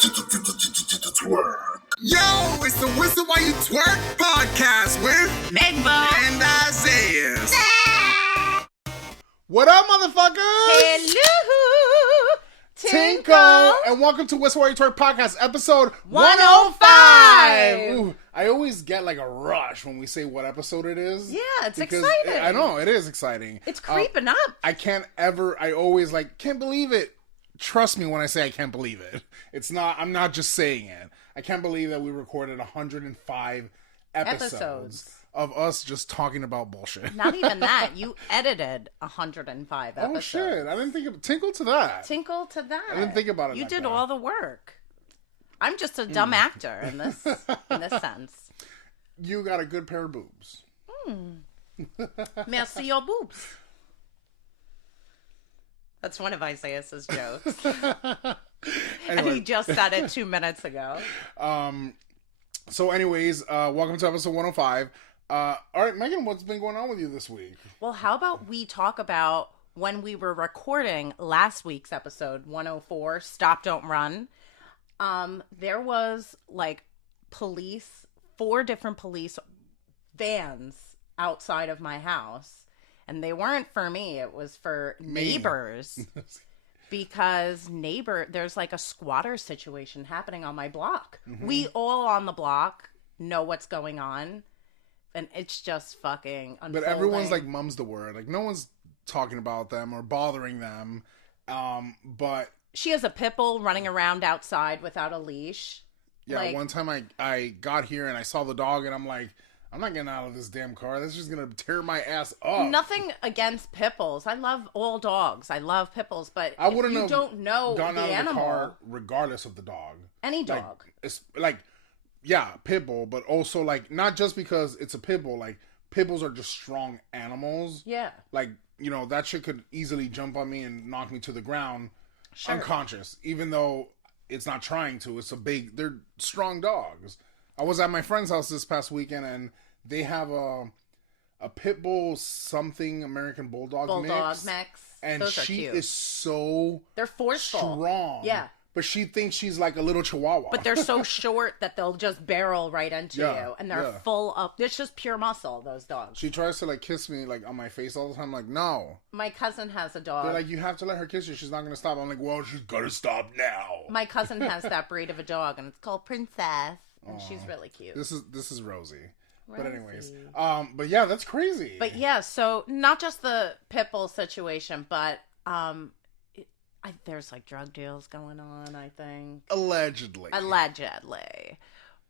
Twerk. Yo, it's the Whistle While You Twerk podcast with Big Bo and Isaiah. What up, motherfuckers? Hello, Tinkle, and welcome to Whistle While You Twerk podcast, episode 105. Ooh, I always get like a rush when we say what episode it is. Yeah, it's exciting. I know, it is exciting. It's creeping up. I always can't believe it. Trust me when I say I can't believe it. I'm not just saying it. I can't believe that we recorded 105 episodes of us just talking about bullshit. Not even that. You edited 105 episodes. Oh shit. I didn't think of tinkle to that. Tinkle to that. I didn't think about it. You like did that. all the work. I'm just a dumb actor in this sense. You got a good pair of boobs. Merci your boobs. That's one of Isaiah's jokes. And he just said it 2 minutes ago. So anyways, welcome to episode 105. All right, Megan, what's been going on with you this week? Well, how about we talk about when we were recording last week's episode 104, Stop, Don't Run. There was like 4 different police vans outside of my house. And they weren't for me. It was for neighbors. Because there's like a squatter situation happening on my block. Mm-hmm. We all on the block know what's going on. And it's just fucking unfolding. But everyone's like, mum's the word. Like, no one's talking about them or bothering them. But she has a pit bull running around outside without a leash. Yeah, one time I got here and I saw the dog and I'm like, I'm not getting out of this damn car. That's just going to tear my ass up. Nothing against pit bulls. I love all dogs. I love pit bulls. But I wouldn't if you don't know gone the out animal, of the car regardless of the dog. Any dog. It's like, yeah, pit bull, but also like, not just because it's a pit bull. Like, pit bulls are just strong animals. Yeah. Like, you know, that shit could easily jump on me and knock me to the ground unconscious. Even though it's not trying to. They're strong dogs. I was at my friend's house this past weekend and they have a pit bull something American bulldog mix. And those she are cute. They're forceful. Strong. Yeah. But she thinks she's like a little chihuahua. But they're so short that they'll just barrel right into you. And they're full of, it's just pure muscle, those dogs. She tries to like kiss me like on my face all the time. I'm like, no. My cousin has a dog. They're like, you have to let her kiss you. She's not going to stop. I'm like, well, she's going to stop now. My cousin has that breed of a dog and it's called Princess. And she's really cute. This is Rosie. But anyways, but yeah, that's crazy. But yeah, so not just the pit bull situation, but there's like drug deals going on, I think. Allegedly.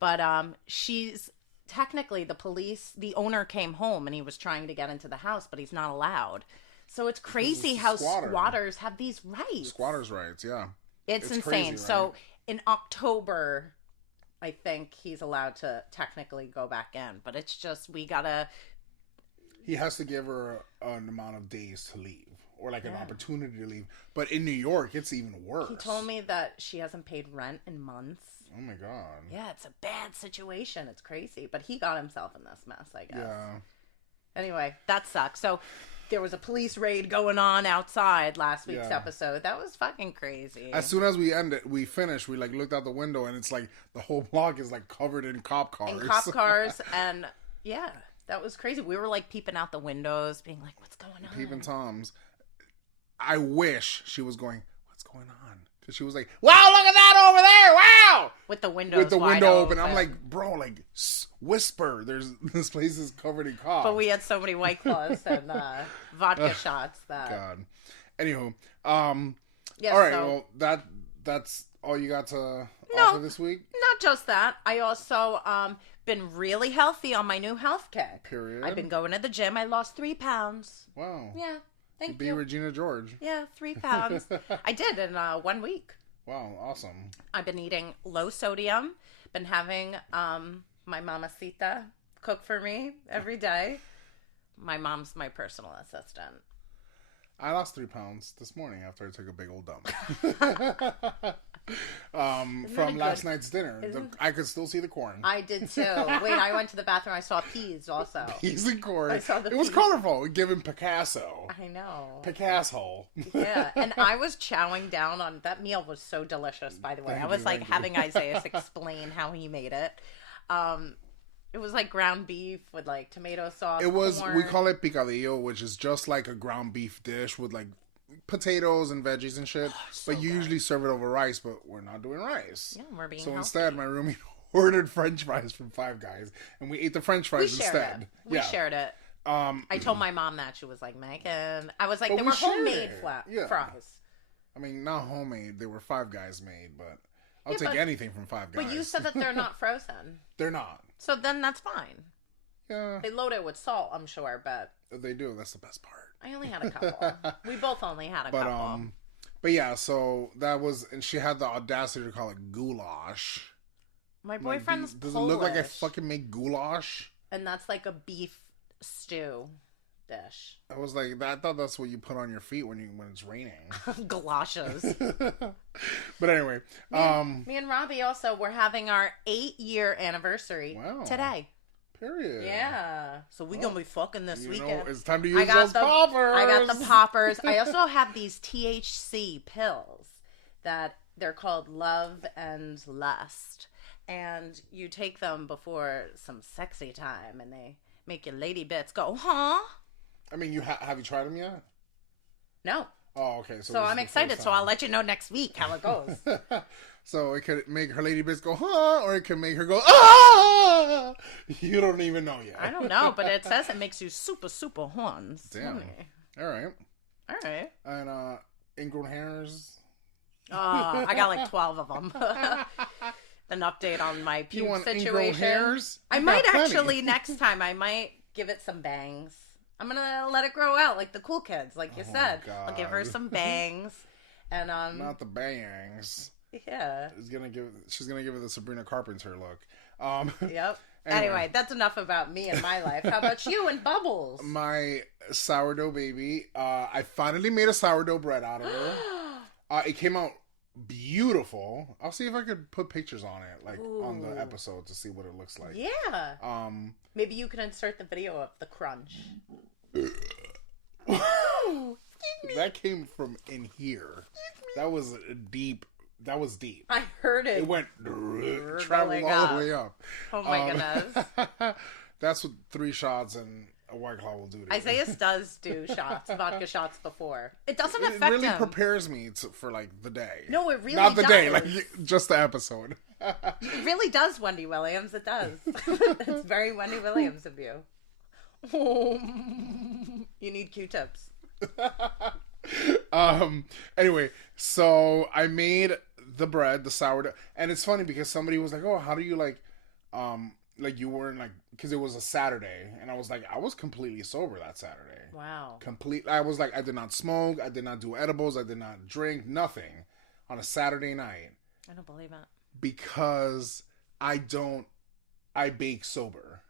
But she's technically the owner came home and he was trying to get into the house, but he's not allowed. So it's crazy how squatters have these rights. Squatters' rights, yeah. It's insane. Crazy, right? So in October, I think he's allowed to technically go back in, but it's just, he has to give her an amount of days to leave, or like an opportunity to leave. But in New York, it's even worse. He told me that she hasn't paid rent in months. Oh my God. Yeah, it's a bad situation. It's crazy, but he got himself in this mess, I guess. Yeah. Anyway, that sucks. So there was a police raid going on outside last week's episode. That was fucking crazy. As soon as we finished, we like looked out the window and it's like the whole block is like covered in cop cars. And yeah, that was crazy. We were like peeping out the windows, being like, what's going on? Peeping Toms. I wish she was going, what's going on? Because she was like, wow, look at that over there. Wow. With the window open. I'm like, bro, like whisper. This place is covered in cops. But we had so many White Claws and vodka shots that. God. Anywho, all right. Well, that's all you got to offer this week. Not just that. I also been really healthy on my new health kick. Period. I've been going to the gym. I lost 3 pounds. Wow. Yeah. Thank you. Be Regina George. Yeah, 3 pounds. I did in 1 week. Wow, awesome. I've been eating low sodium. Been having my mamacita cook for me every day. My mom's my personal assistant. I lost 3 pounds this morning after I took a big old dump. from last night's dinner. I could still see the corn. I did too. Wait, I went to the bathroom. I saw peas also. Peas and corn. I saw the It was colorful. Given Picasso. I know. Picasso. Yeah, and I was chowing down on that meal. Was so delicious, by the way. I was like having Isaiah explain how he made it. It was like ground beef with like tomato sauce. It was. Corn. We call it picadillo, which is just like a ground beef dish with like potatoes and veggies and shit. So but you usually serve it over rice, but we're not doing rice. Yeah, we're being so healthy. Instead, my roomie ordered French fries from Five Guys, and we ate the French fries instead. We shared it. I told my mom that. She was like, Megan. I was like, they were homemade fries. I mean, not homemade. They were Five Guys made, but I'll take anything from Five Guys. But you said that they're not frozen. They're not. So then that's fine. Yeah. They load it with salt, I'm sure, but... They do. That's the best part. I only had a couple. We both only had a couple. But yeah, so that was... And she had the audacity to call it goulash. My boyfriend's Does it look like I fucking make goulash? And that's like a beef stew dish. I was like, I thought that's what you put on your feet when it's raining. Galoshes. But anyway. Me and Robbie also, we're having our 8-year anniversary today. Period. Yeah. So we're going to be fucking this weekend. It's time to use those poppers. I got the poppers. I also have these THC pills that they're called Love and Lust. And you take them before some sexy time and they make your lady bits go, huh? I mean, have you tried them yet? No. Oh, okay. So I'm excited. So I'll let you know next week how it goes. So it could make her lady bits go, huh? Or it can make her go, ah! You don't even know yet. I don't know, but it says it makes you super, super horns. Damn. All right. And ingrown hairs? I got like 12 of them. An update on my pube situation. Hairs? I might actually, next time, I might give it some bangs. I'm gonna let it grow out like the cool kids, like you said. God. I'll give her some bangs, and not the bangs. Yeah, she's gonna give it the Sabrina Carpenter look. Yep. Anyway, that's enough about me and my life. How about you and Bubbles? My sourdough baby. I finally made a sourdough bread out of her. It came out beautiful. I'll see if I could put pictures on it, like on the episode, to see what it looks like. Yeah. Maybe you can insert the video of the crunch. That came from in here. That was deep. I heard it. It went traveled all the way up. Oh my goodness. That's what 3 shots and a White Claw will do to you. Isaiah does do vodka shots before. It doesn't affect him. It really prepares me for like the day. No, it really does. Not the day, like just the episode. It really does, Wendy Williams. It does. It's very Wendy Williams of you. You need Q-tips. Anyway, so I made the bread, the sourdough, and it's funny because somebody was like, "Oh, how do you like you weren't like," because it was a Saturday, and I was like, I was completely sober that Saturday. Wow. I was like, I did not smoke, I did not do edibles, I did not drink, nothing on a Saturday night. I don't believe it. Because I bake sober.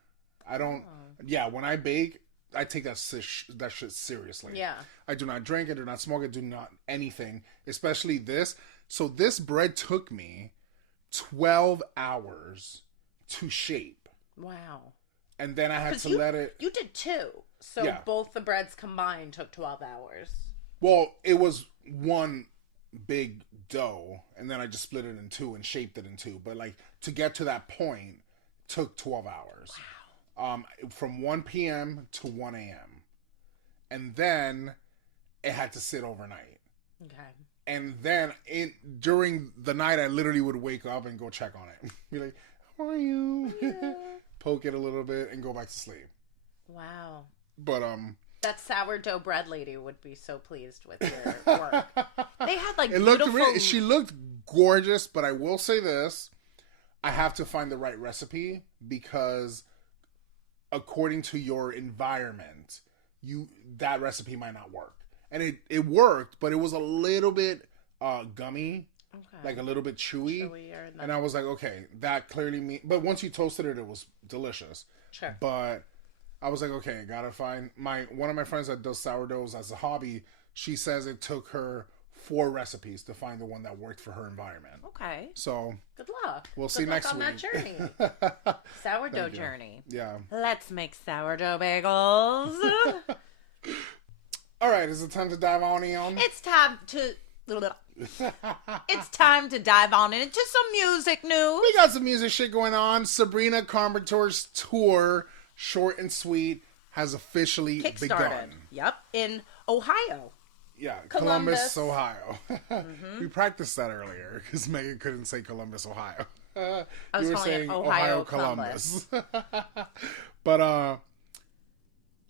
I don't. Yeah, when I bake, I take that shit seriously. Yeah. I do not drink. I do not smoke. I do not anything. Especially this. So this bread took me 12 hours to shape. Wow. And then I had to let it... You did 2. So both the breads combined took 12 hours. Well, it was one big dough. And then I just split it in 2 and shaped it in 2. But like to get to that point took 12 hours. Wow. From 1 p.m. to 1 a.m. And then it had to sit overnight. Okay. And then during the night, I literally would wake up and go check on it. Be like, how are you? Yeah. Poke it a little bit and go back to sleep. Wow. But, that sourdough bread lady would be so pleased with your work. They had like she looked gorgeous, but I will say this. I have to find the right recipe because according to your environment, that recipe might not work. And it worked, but it was a little bit gummy, like a little bit chewy. And I was like, okay, that clearly but once you toasted it, it was delicious. Sure. But I was like, okay, I gotta find one of my friends that does sourdoughs as a hobby. She says it took her 4 recipes to find the one that worked for her environment. Okay. So good luck. We'll see next week. On that journey. Sourdough journey. Yeah. Let's make sourdough bagels. All right, is it time to dive on in? It's time to dive on into some music news. We got some music shit going on. Sabrina Carpenter's tour, short and sweet, has officially begun. Yep, in Ohio. Yeah, Columbus Ohio. Mm-hmm. We practiced that earlier because Megan couldn't say Columbus, Ohio. I was calling it Ohio Columbus. But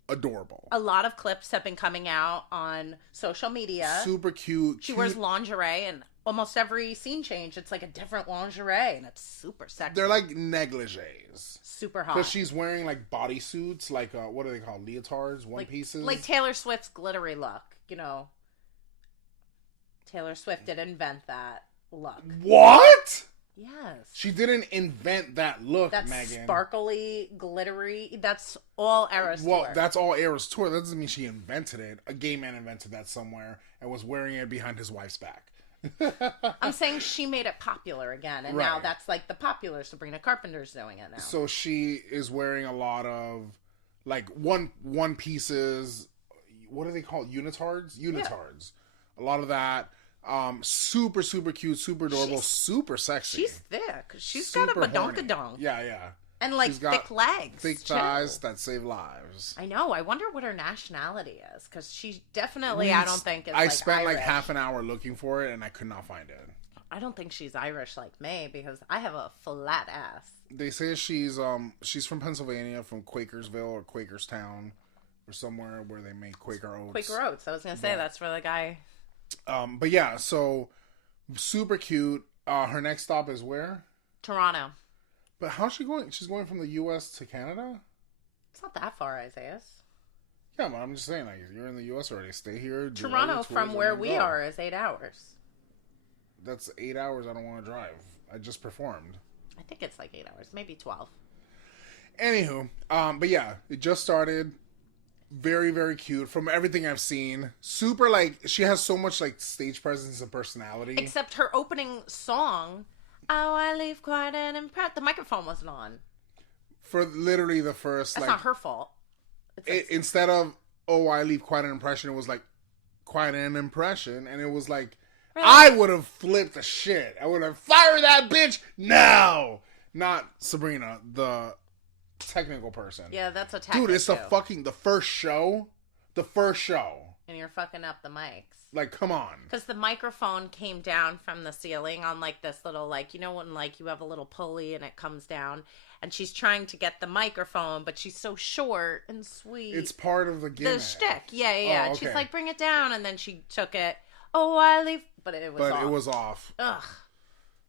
adorable. A lot of clips have been coming out on social media. Super cute. She wears lingerie, and almost every scene change, it's like a different lingerie, and it's super sexy. They're like negligees. Super hot. Because she's wearing like bodysuits, like what are they called? Leotards, one pieces. Like Taylor Swift's glittery look. You know, Taylor Swift didn't invent that look. What? Yes. She didn't invent that look, that's Megan. Sparkly, glittery. That's all Eras Tour. That's all Eras Tour. That doesn't mean she invented it. A gay man invented that somewhere and was wearing it behind his wife's back. I'm saying she made it popular again, and now that's like the popular Sabrina Carpenter's doing it now. So she is wearing a lot of like one pieces. What are they called? Unitards? Unitards. Yeah. A lot of that. Super, super cute, super adorable, super sexy. She's thick. She's got a badonkadonk. Yeah. And like thick legs. Thick thighs that save lives. I know. I wonder what her nationality is. Because she definitely, I don't think is I spent Irish. like half an hour looking for it and I could not find it. I don't think she's Irish like me because I have a flat ass. They say she's from Pennsylvania, from Quakersville or Quakerstown or somewhere where they make Quaker Oats. Quaker Oats. I was going to say that's where the guy... But yeah, so super cute. Her next stop is where? Toronto. But how's she going? She's going from the U.S. to Canada? It's not that far, Isaiah. Yeah, but I'm just saying, like, you're in the U.S. already. Stay here. Toronto from where we are is 8 hours. That's 8 hours I don't want to drive. I just performed. I think it's like 8 hours, maybe 12. Anywho, but yeah, it just started. Very, very cute. From everything I've seen, super like she has so much like stage presence and personality. Except her opening song, "Oh, I leave quite an impression." The microphone wasn't on for literally the first. That's not her fault. Instead of "Oh, I leave quite an impression," it was like "Quite an impression," and it was like really? I would have flipped the shit. I would have fired that bitch now. Not Sabrina, the technical person. Yeah, that's a technical. Dude, it's the first show. And you're fucking up the mics. Like, come on. Because the microphone came down from the ceiling on like this little, like, you know when like you have a little pulley and it comes down, and she's trying to get the microphone, but she's so short and sweet. It's part of the gimmick. The shtick. Yeah. Oh, okay. She's like, bring it down, and then she took it. Oh, I leave. But it was off. Ugh.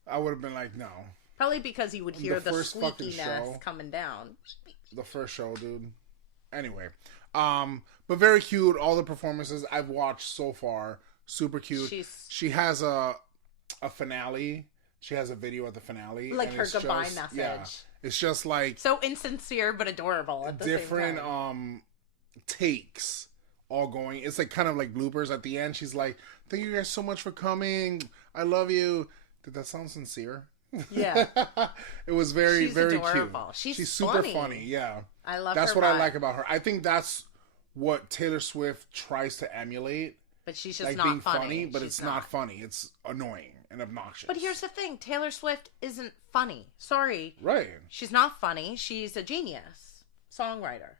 I would have been like, no. Probably because you would hear the squeakiness coming down. The first show, dude. Anyway. But very cute. All the performances I've watched so far. Super cute. She has a finale. She has a video at the finale. Like her goodbye message. Yeah. It's just like... so insincere but adorable at the different, same time. Takes all going. It's like kind of like bloopers at the end. She's like, thank you guys so much for coming. I love you. Did that sound sincere? Yeah. It was very, she's very adorable. Cute. She's super funny. Yeah. I love that's her what vibe. I like about her. I think that's what Taylor Swift tries to emulate. But she's just like not being funny. But she's it's not funny. It's annoying and obnoxious. But here's the thing. Taylor Swift isn't funny. Sorry. Right. She's not funny. She's a genius songwriter.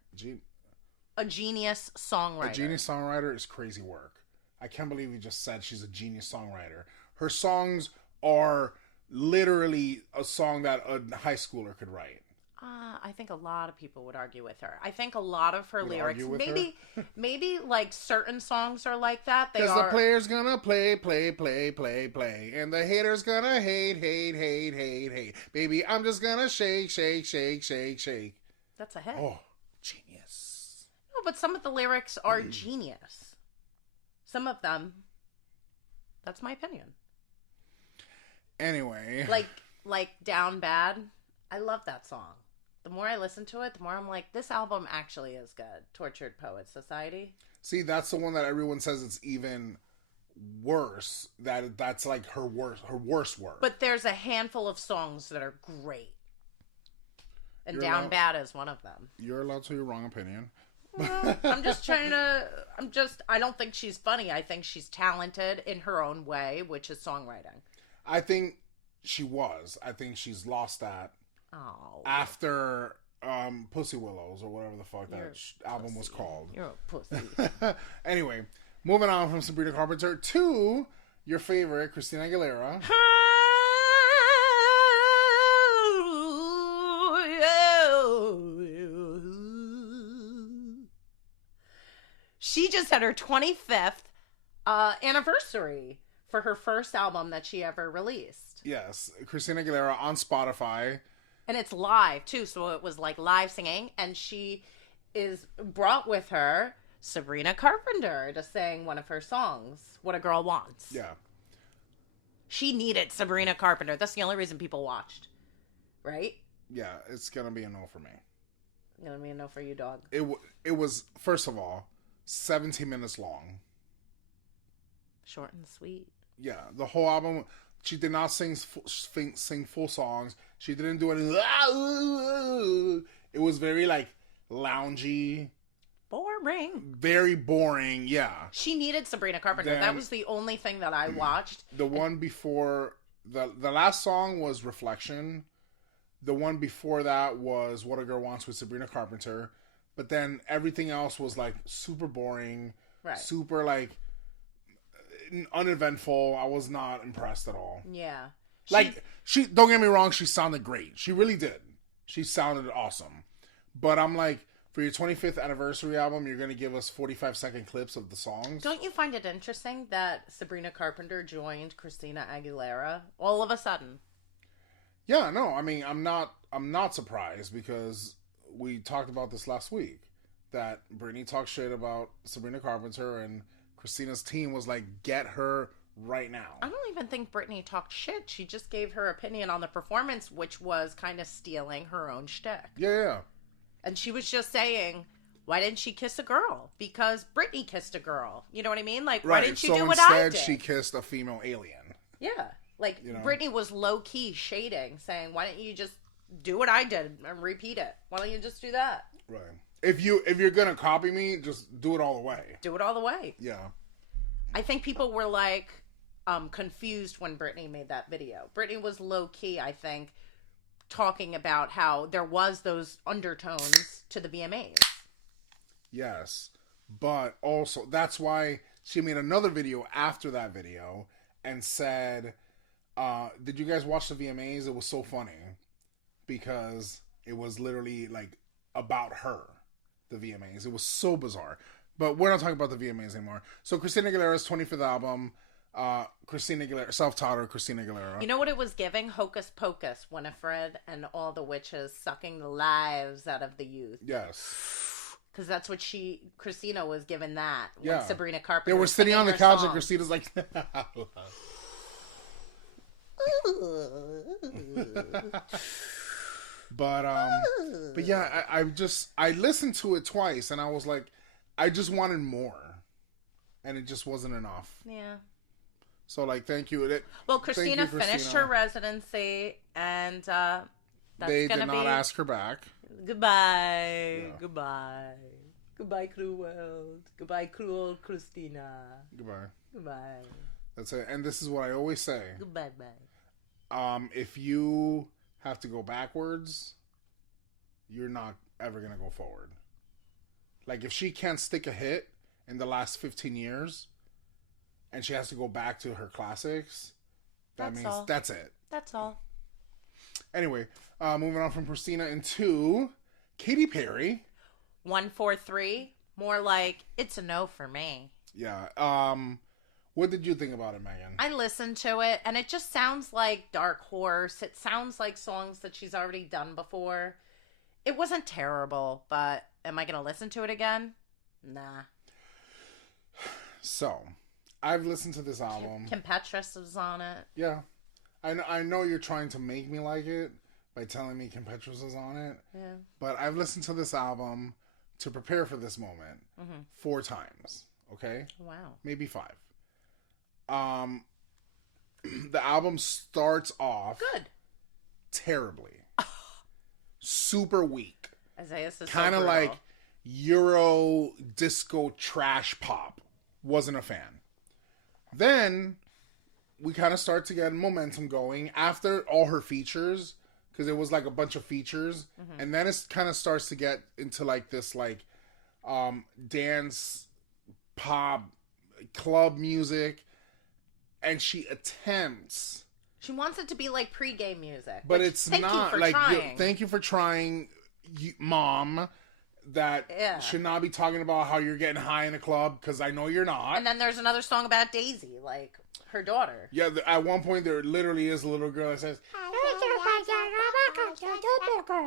A genius songwriter. A genius songwriter is crazy work. I can't believe you just said she's a genius songwriter. Her songs are literally a song that a high schooler could write. I think a lot of people would argue with her. I think a lot of her lyrics, maybe like certain songs are like that. Because the player's gonna play, and the hater's gonna hate. Baby, I'm just gonna shake. That's a hit. Oh, genius. No, but some of the lyrics are genius. Some of them. That's my opinion. Anyway. Like Down Bad. I love that song. The more I listen to it, the more I'm like, this album actually is good. Tortured Poets Society. See, that's the one that everyone says it's even worse that's like her worst work. But there's a handful of songs that are great. And You're Down allowed- Bad is one of them. You're allowed to your wrong opinion. Well, I don't think she's funny. I think she's talented in her own way, which is songwriting. I think she was. I think she's lost that after Pussy Willows or whatever the fuck that album was called. You're a pussy. Anyway, moving on from Sabrina Carpenter to your favorite, Christina Aguilera. She just had her 25th anniversary for her first album that she ever released. Yes, Christina Aguilera on Spotify. And it's live, too, so it was like live singing. And she is brought with her Sabrina Carpenter to sing one of her songs, What a Girl Wants. Yeah. She needed Sabrina Carpenter. That's the only reason people watched. Right? Yeah, it's going to be a no for me. Gonna be a no for you, dog. It was, first of all, 17 minutes long. Short and sweet. Yeah, the whole album, she did not sing full songs. She didn't do anything. It was very, like, loungy. Boring. Very boring, yeah. She needed Sabrina Carpenter. Then, that was the only thing that I watched. The one before, the last song was Reflection. The one before that was What a Girl Wants with Sabrina Carpenter. But then everything else was, like, super boring. Right. Super, like, uneventful. I was not impressed at all. Yeah. She don't get me wrong, she sounded great. She really did. She sounded awesome. But I'm like, for your 25th anniversary album, you're going to give us 45-second clips of the songs? Don't you find it interesting that Sabrina Carpenter joined Christina Aguilera all of a sudden? Yeah, no, I mean, I'm not surprised because we talked about this last week. That Britney talked shit about Sabrina Carpenter and Christina's team was like, get her right now. I don't even think Britney talked shit. She just gave her opinion on the performance, which was kind of stealing her own shtick. Yeah. And she was just saying, why didn't she kiss a girl? Because Britney kissed a girl. You know what I mean? Like, Right. Why didn't you so do what I did? instead, she kissed a female alien. Yeah. Like, You know? Britney was low-key shading, saying, why didn't you just do what I did and repeat it? Why don't you just do that? Right. If you're gonna copy me, just do it all the way. Do it all the way. Yeah. I think people were, like, confused when Britney made that video. Britney was low-key, I think, talking about how there was those undertones to the VMAs. Yes. But also, that's why she made another video after that video and said, did you guys watch the VMAs? It was so funny because it was literally like about her, the VMAs. It was so bizarre. But we're not talking about the VMAs anymore. So Christina Aguilera's 25th album, Christina Aguilera, self-taught Christina Aguilera. You know what it was giving? Hocus Pocus, Winifred and all the witches sucking the lives out of the youth. Yes. Because that's what Christina was given that when Sabrina Carpenter They were was sitting singing on the her couch song. and Christina's like... But yeah, I listened to it twice and I was like, I just wanted more, and it just wasn't enough. Yeah. So like, thank you. Well, Christina finished Christina. her residency, and that's They gonna did not be ask her back. goodbye, Yeah. goodbye, goodbye, cruel world, goodbye, cruel Christina, Goodbye. goodbye, That's it. And this is what I always say. goodbye, bye. If you have to go backwards, you're not ever gonna go forward. Like if she can't stick a hit in the last 15 years, and she has to go back to her classics, that means all. that's it. That's all. Anyway, moving on from Christina into Katy Perry. 143, more like it's a no for me. Yeah. What did you think about it, Megan? I listened to it, and it just sounds like Dark Horse. It sounds like songs that she's already done before. It wasn't terrible, but am I going to listen to it again? Nah. So, I've listened to this album. Kim Petras was on it. Yeah. I know you're trying to make me like it by telling me Kim Petras is on it. Yeah. But I've listened to this album to prepare for this moment 4 times. Okay? Wow. Maybe 5. Um, the album starts off Good. terribly, super weak, Isaiah is kind of like Euro disco trash pop. Wasn't a fan. Then we kind of start to get momentum going after all her features, because it was like a bunch of features, and then it kind of starts to get into like this like dance pop club music, and she attempts. She wants it to be like pre-game music, but it's not like thank you for trying, mom. That should not be talking about how you're getting high in a club, because I know you're not. And then there's another song about Daisy, like her daughter. Yeah, at one point there literally is a little girl that says, I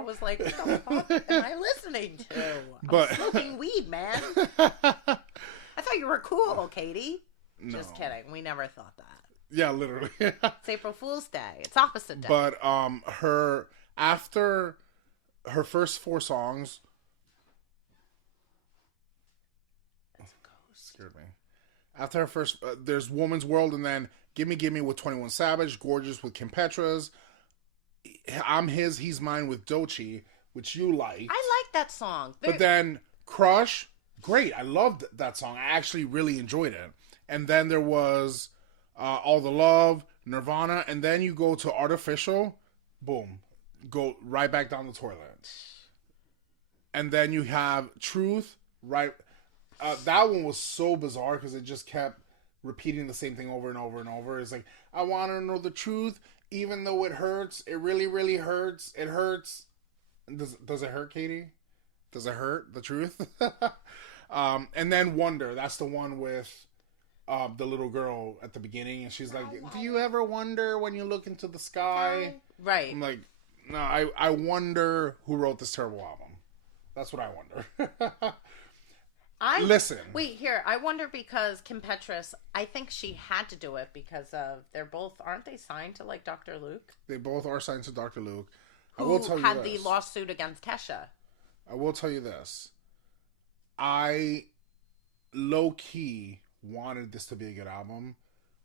was like, what the fuck am I listening to? I'm smoking weed, man. I thought you were cool, Katie. No. Just kidding. We never thought that. Yeah, literally. It's April Fool's Day. It's opposite day. But after her first 4 songs, scared me. After her first, there's Woman's World, and then Gimme Gimme with 21 Savage, Gorgeous with Kim Petras, I'm His, He's Mine with Doechii, which you liked. I like that song. But then Crush, great. I loved that song. I actually really enjoyed it. And then there was All the Love, Nirvana, and then you go to Artificial, boom, go right back down the toilet. And then you have Truth, right. That one was so bizarre because it just kept repeating the same thing over and over and over. It's like, I want to know the truth, even though it hurts. It really, really hurts. It hurts. Does it hurt, Katie? Does it hurt, the truth? And then Wonder. That's the one with the little girl at the beginning. And she's like, do you ever wonder when you look into the sky? Right. I'm like, no, I wonder who wrote this terrible album. That's what I wonder. Listen. Wait, here. I wonder because Kim Petras, I think she had to do it because of aren't they signed to like Dr. Luke? They both are signed to Dr. Luke. Who had the lawsuit against Kesha. I will tell you this. I low-key wanted this to be a good album.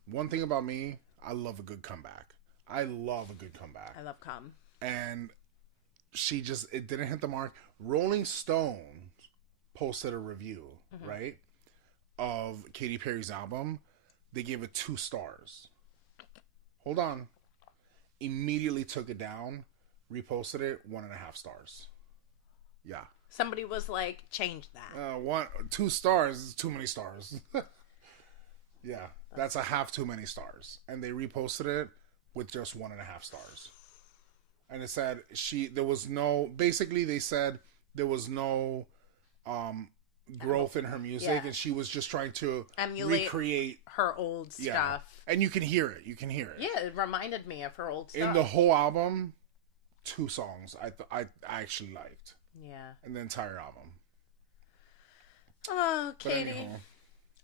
One thing about me, I love a good comeback. I love a good comeback. I love come. And it didn't hit the mark. Rolling Stone posted a review, right, of Katy Perry's album. They gave it 2 stars. Hold on. Immediately took it down, reposted it, 1.5 stars. Yeah. Somebody was like, change that. 2 stars is too many stars. Yeah, that's a half too many stars. And they reposted it with just 1.5 stars. And it said basically they said there was no growth in her music, and she was just trying to recreate her old stuff. And you can hear it. Yeah, it reminded me of her old stuff. In the whole album, 2 songs I actually liked. Yeah. And the entire album. Oh, Katie.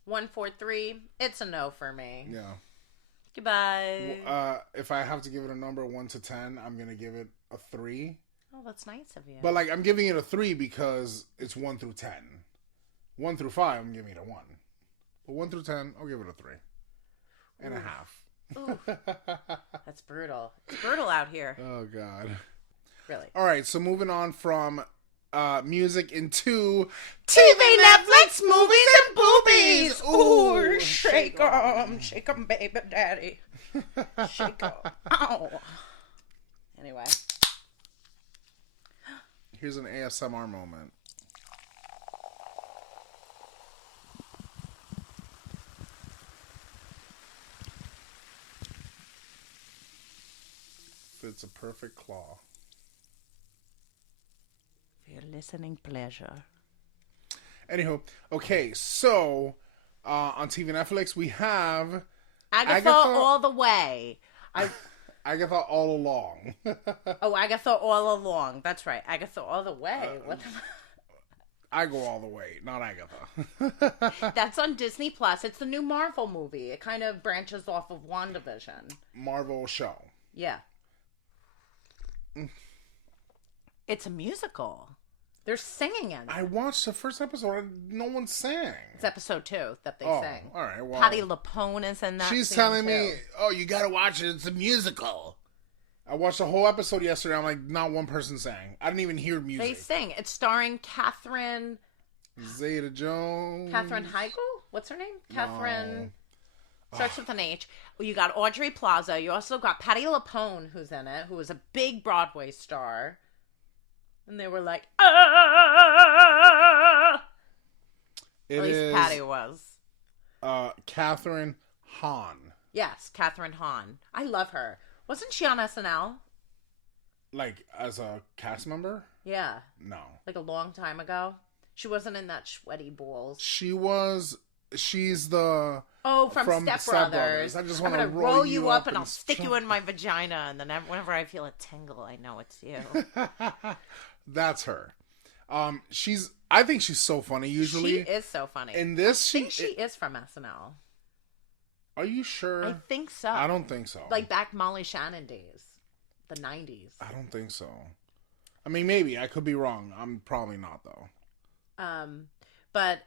143. It's a no for me. Yeah. Goodbye. If I have to give it a number 1 to 10, I'm gonna give it a 3. Oh, that's nice of you. But like, I'm giving it a 3 because it's 1 through 10. 1 through 5, I'm giving it a 1. But 1 through 10, I'll give it a 3 and a half. Ooh. That's brutal. It's brutal out here. Oh God. Really. All right. So moving on from music into TV, Netflix, movies, and boobies. Ooh, shake 'em, baby daddy, shake 'em. Ow. Anyway. Here's an ASMR moment. It's a perfect claw. For your listening pleasure. Anywho, okay, so on TV Netflix we have Agatha all the way. Agatha all along. Oh, Agatha all along. That's right. Agatha all the way. What the I go all the way, not Agatha. That's on Disney Plus. It's the new Marvel movie. It kind of branches off of WandaVision. Marvel show. Yeah. It's a musical. They're singing in it. I watched the first episode. No one sang. It's episode 2 that they sing. All right. Well, Patti LuPone is in that. She's telling me, "Oh, you gotta watch it. It's a musical." I watched the whole episode yesterday. I'm like, not one person sang. I didn't even hear music. They sing. It's starring Catherine Zeta-Jones. Catherine Heigl? What's her name? Catherine. No. Starts with an H. Well, you got Audrey Plaza. You also got Patti LuPone, who's in it, who was a big Broadway star. And they were like, ah! At least Patti was. Catherine Hahn. Yes, Catherine Hahn. I love her. Wasn't she on SNL? Like, as a cast member? Yeah. No. Like a long time ago? She wasn't in that Sweaty Balls. She was... She's the... Oh, from Step Brothers. I just I'm want to gonna roll you up and I'll stick you in my vagina. And then whenever I feel a tingle, I know it's you. That's her. I think she's so funny usually. She is so funny. In this, I think she is from SNL. Are you sure? I think so. I don't think so. Like back Molly Shannon days. The 90s. I don't think so. I mean, maybe. I could be wrong. I'm probably not, though. But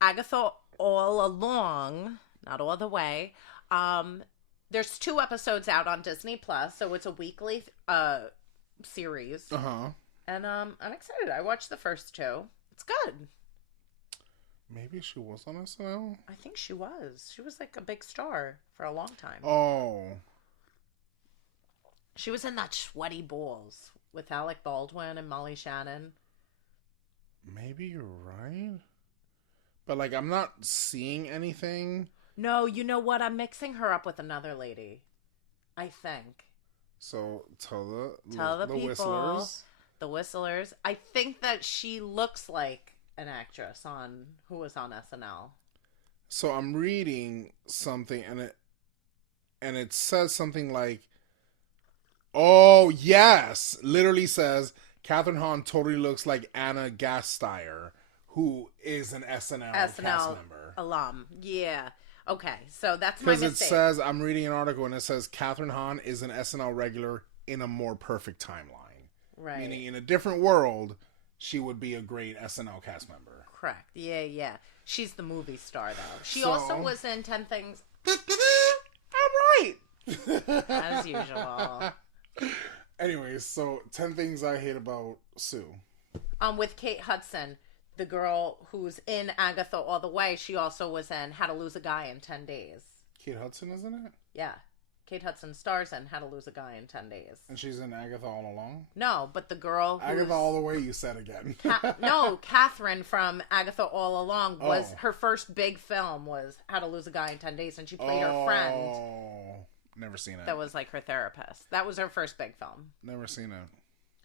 Agatha All Along, not all the way, there's 2 episodes out on Disney Plus, so it's a weekly series. Uh-huh. And I'm excited. I watched the first 2. It's good. Maybe she was on SNL? I think she was. She was like a big star for a long time. Oh. She was in that Sweaty Balls with Alec Baldwin and Molly Shannon. Maybe you're right. But, like, I'm not seeing anything. No, you know what? I'm mixing her up with another lady. I think. So, tell the people. Whistlers. The Whistlers. I think that she looks like an actress who was on SNL. So I'm reading something and it says something like, oh yes, literally says Catherine Hahn totally looks like Anna Gasteyer, who is an SNL cast member. Alum. Yeah. Okay, so that's my mistake. Because it says, I'm reading an article and it says Catherine Hahn is an SNL regular in a more perfect timeline. Right. Meaning in a different world, she would be a great SNL cast member. Correct. Yeah. She's the movie star, though. She also was in 10 Things. I'm right! As usual. Anyways, so 10 Things I Hate About Sue. With Kate Hudson, the girl who's in Agatha All the Way, she also was in How to Lose a Guy in 10 Days. Kate Hudson is in it? Yeah. Kate Hudson stars in How to Lose a Guy in 10 Days. And she's in Agatha All Along? No, but the girl who's... Agatha All the Way, you said again. No, Catherine from Agatha All Along was... Her first big film was How to Lose a Guy in 10 Days, and she played her friend. Oh, never seen it. That was like her therapist. That was her first big film. Never seen it.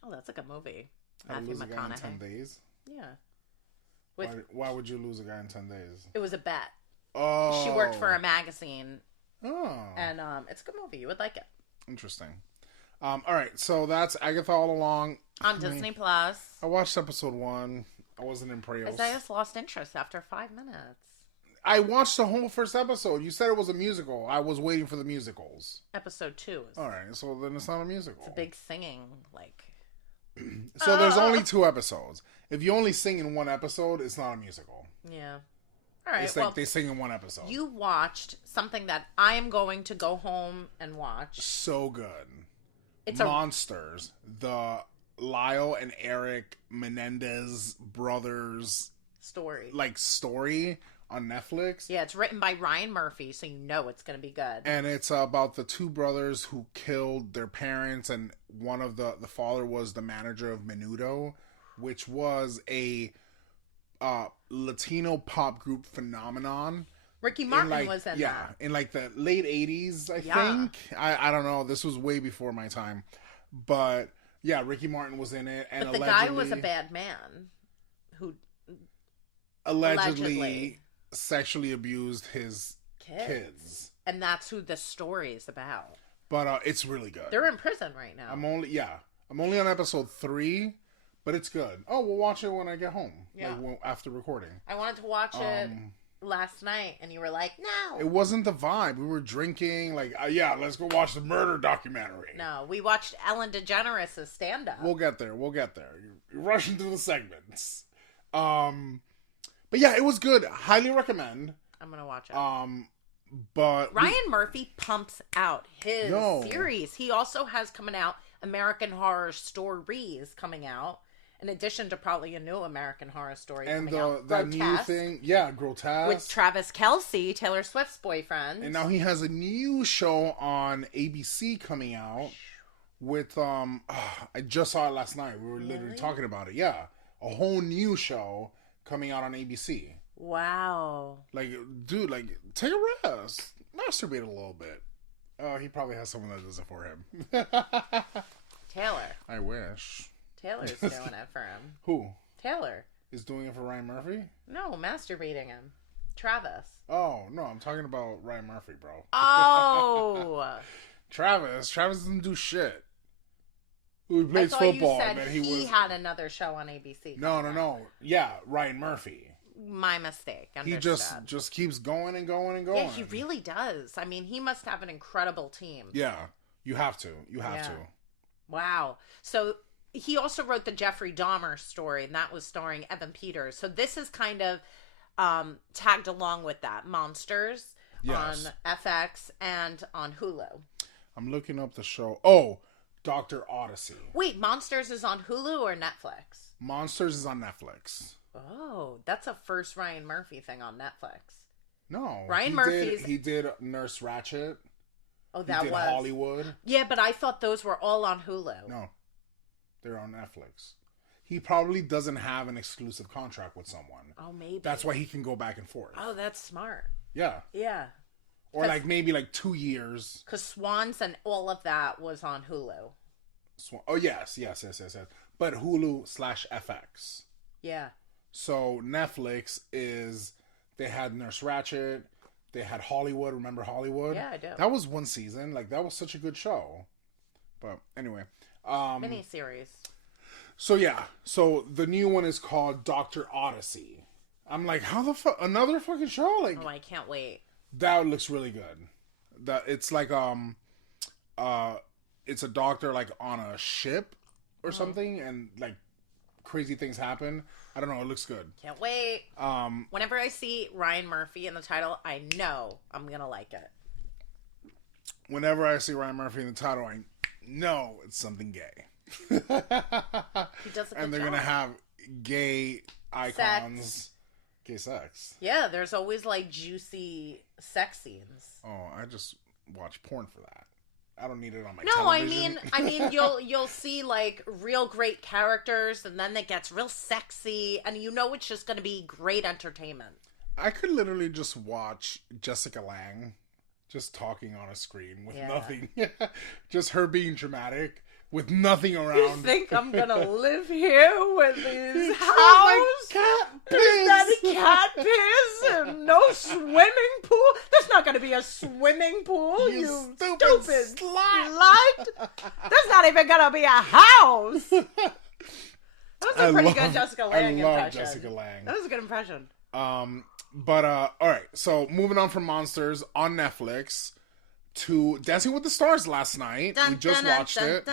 Oh, that's a good movie. How to Matthew Lose a Guy in 10 McConaughey. Days? Yeah. Why would you lose a guy in 10 days? It was a bet. Oh. She worked for a magazine. Oh. And it's a good movie. You would like it. Interesting. All right, so that's Agatha All Along. On Disney Plus. I watched episode 1. I wasn't impressed. I just lost interest after 5 minutes. I watched the whole first episode. You said it was a musical. I was waiting for the musicals. Episode 2 is. All right, so then it's not a musical. It's a big singing, like. So there's only 2 episodes. If you only sing in 1 episode, it's not a musical. Yeah. All right. It's like they sing in 1 episode. You watched something that I am going to go home and watch. So good. It's Monsters. The Lyle and Eric Menendez brothers story. Story on Netflix. Yeah, it's written by Ryan Murphy, so you know it's going to be good. And it's about the 2 brothers who killed their parents, and one of the father was the manager of Menudo, which was a Latino pop group phenomenon. Ricky Martin was in that. Yeah, in like the late 80s, I think. I don't know. This was way before my time. But yeah, Ricky Martin was in it. And but the guy was a bad man who allegedly sexually abused his kids. And that's who the story is about. But it's really good. They're in prison right now. I'm only on episode 3. But it's good. Oh, we'll watch it when I get home. Yeah. After recording. I wanted to watch it last night, and you were like, no. It wasn't the vibe. We were drinking. Let's go watch the murder documentary. No, we watched Ellen DeGeneres' stand-up. We'll get there. You're rushing through the segments. But yeah, it was good. Highly recommend. I'm gonna watch it. But Ryan Murphy pumps out his series. He also has coming out American Horror Stories coming out. In addition to probably a new American Horror Story coming out. That new thing. Yeah, Grotesque. With Travis Kelce, Taylor Swift's boyfriend. And now he has a new show on ABC coming out with, I just saw it last night. We were literally talking about it. Yeah. A whole new show coming out on ABC. Wow. Like, dude, like, take a rest. Masturbate a little bit. He probably has someone that does it for him. Taylor. I wish. Taylor's doing it for him. Who? Taylor. Is doing it for Ryan Murphy? No, masturbating him. Travis. Oh, no, I'm talking about Ryan Murphy, bro. Oh. Travis doesn't do shit. He plays I football. You said he had another show on ABC. No. Yeah, Ryan Murphy. My mistake. Understood. He just keeps going and going and going. Yeah, he really does. I mean, he must have an incredible team. Yeah, you have to. You have to. Wow. So he also wrote the Jeffrey Dahmer story, and that was starring Evan Peters. So this is kind of tagged along with that. Monsters on FX and on Hulu. I'm looking up the show. Oh, Dr. Odyssey. Wait, Monsters is on Hulu or Netflix? Monsters is on Netflix. Oh, that's a first Ryan Murphy thing on Netflix. No. Ryan Murphy's... He did Nurse Ratched. Oh, that was... Hollywood. Yeah, but I thought those were all on Hulu. No. They're on Netflix. He probably doesn't have an exclusive contract with someone. Oh, maybe. That's why he can go back and forth. Oh, that's smart. Yeah. Yeah. Or like maybe like 2 years. Because Swans and all of that was on Hulu. Oh, yes. But Hulu/FX. Yeah. So Netflix they had Nurse Ratched, they had Hollywood. Remember Hollywood? Yeah, I do. That was one season. Like, that was such a good show. But anyway. Miniseries. So yeah. So the new one is called Dr. Odyssey. I'm like, how the fuck? Another fucking show? Like, oh, I can't wait. That looks really good. It's like, it's a doctor like on a ship or something, and like crazy things happen. I don't know. It looks good. Can't wait. Whenever I see Ryan Murphy in the title, I know I'm gonna like it. Whenever I see Ryan Murphy in the title, I know it's something gay. He does a good and they're job. gonna have gay icons, gay sex. Yeah, there's always like juicy sex scenes. Oh, I just watch porn for that. I don't need it on my television. No, I mean, you'll see like real great characters, and then it gets real sexy, and you know it's just going to be great entertainment. I could literally just watch Jessica Lange just talking on a screen with nothing, just her being dramatic with nothing around. You think I'm gonna live here with these house? There's not a cat piss and no swimming pool. There's not gonna be a swimming pool. You stupid slut. There's not even gonna be a house. That was a pretty good Jessica Lange impression. I love Jessica Lange. That was a good impression. But all right. So moving on from Monsters on Netflix to Dancing with the Stars last night. We just watched it.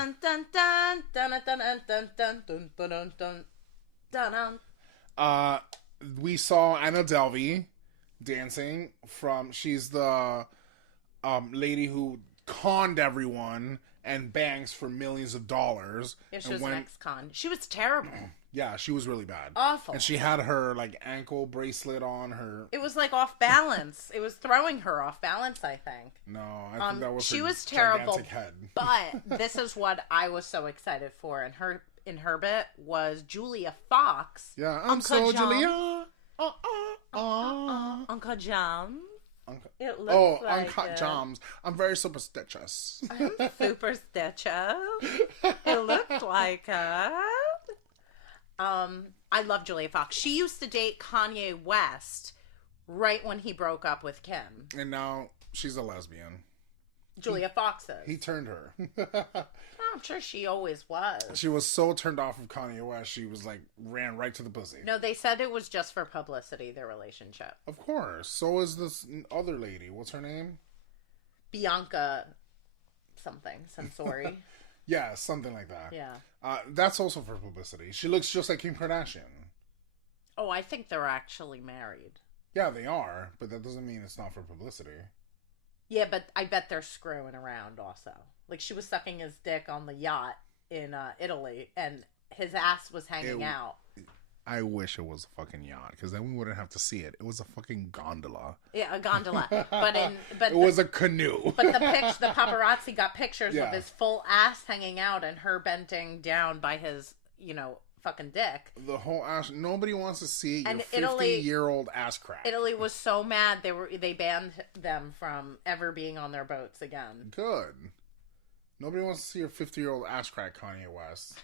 We saw Anna Delvey dancing she's the lady who conned everyone and banks for millions of dollars. Yeah, she was an ex-con. She was terrible. Yeah, she was really bad. Awful. And she had her like ankle bracelet on her. It was like off balance. It was throwing her off balance, I think. No, I think that was she her was terrible. Gigantic head. But this is what I was so excited for, and in her bit was Julia Fox. Yeah, I'm so Julia. Uncle John. It looks Uncle Joms. I'm very superstitious. I'm superstitious. It looked like her. I love Julia Fox. She used to date Kanye West right when he broke up with Kim. And now she's a lesbian. Julia Fox is. He turned her. I'm sure she always was. She was so turned off of Kanye West, she was like, ran right to the pussy. No, they said it was just for publicity, their relationship. Of course. So is this other lady. What's her name? Bianca something. Sensori. Yeah, something like that. Yeah. That's also for publicity. She looks just like Kim Kardashian. Oh, I think they're actually married. Yeah, they are, but that doesn't mean it's not for publicity. Yeah, but I bet they're screwing around also. Like, she was sucking his dick on the yacht in Italy, and his ass was hanging out. I wish it was a fucking yacht, because then we wouldn't have to see it. It was a fucking gondola. Yeah, a gondola. But it was a canoe. But the paparazzi got pictures of his full ass hanging out and her bending down by his, fucking dick. The whole ass. Nobody wants to see and your 50-year-old ass crack. Italy was so mad they banned them from ever being on their boats again. Good. Nobody wants to see your 50-year-old ass crack, Kanye West.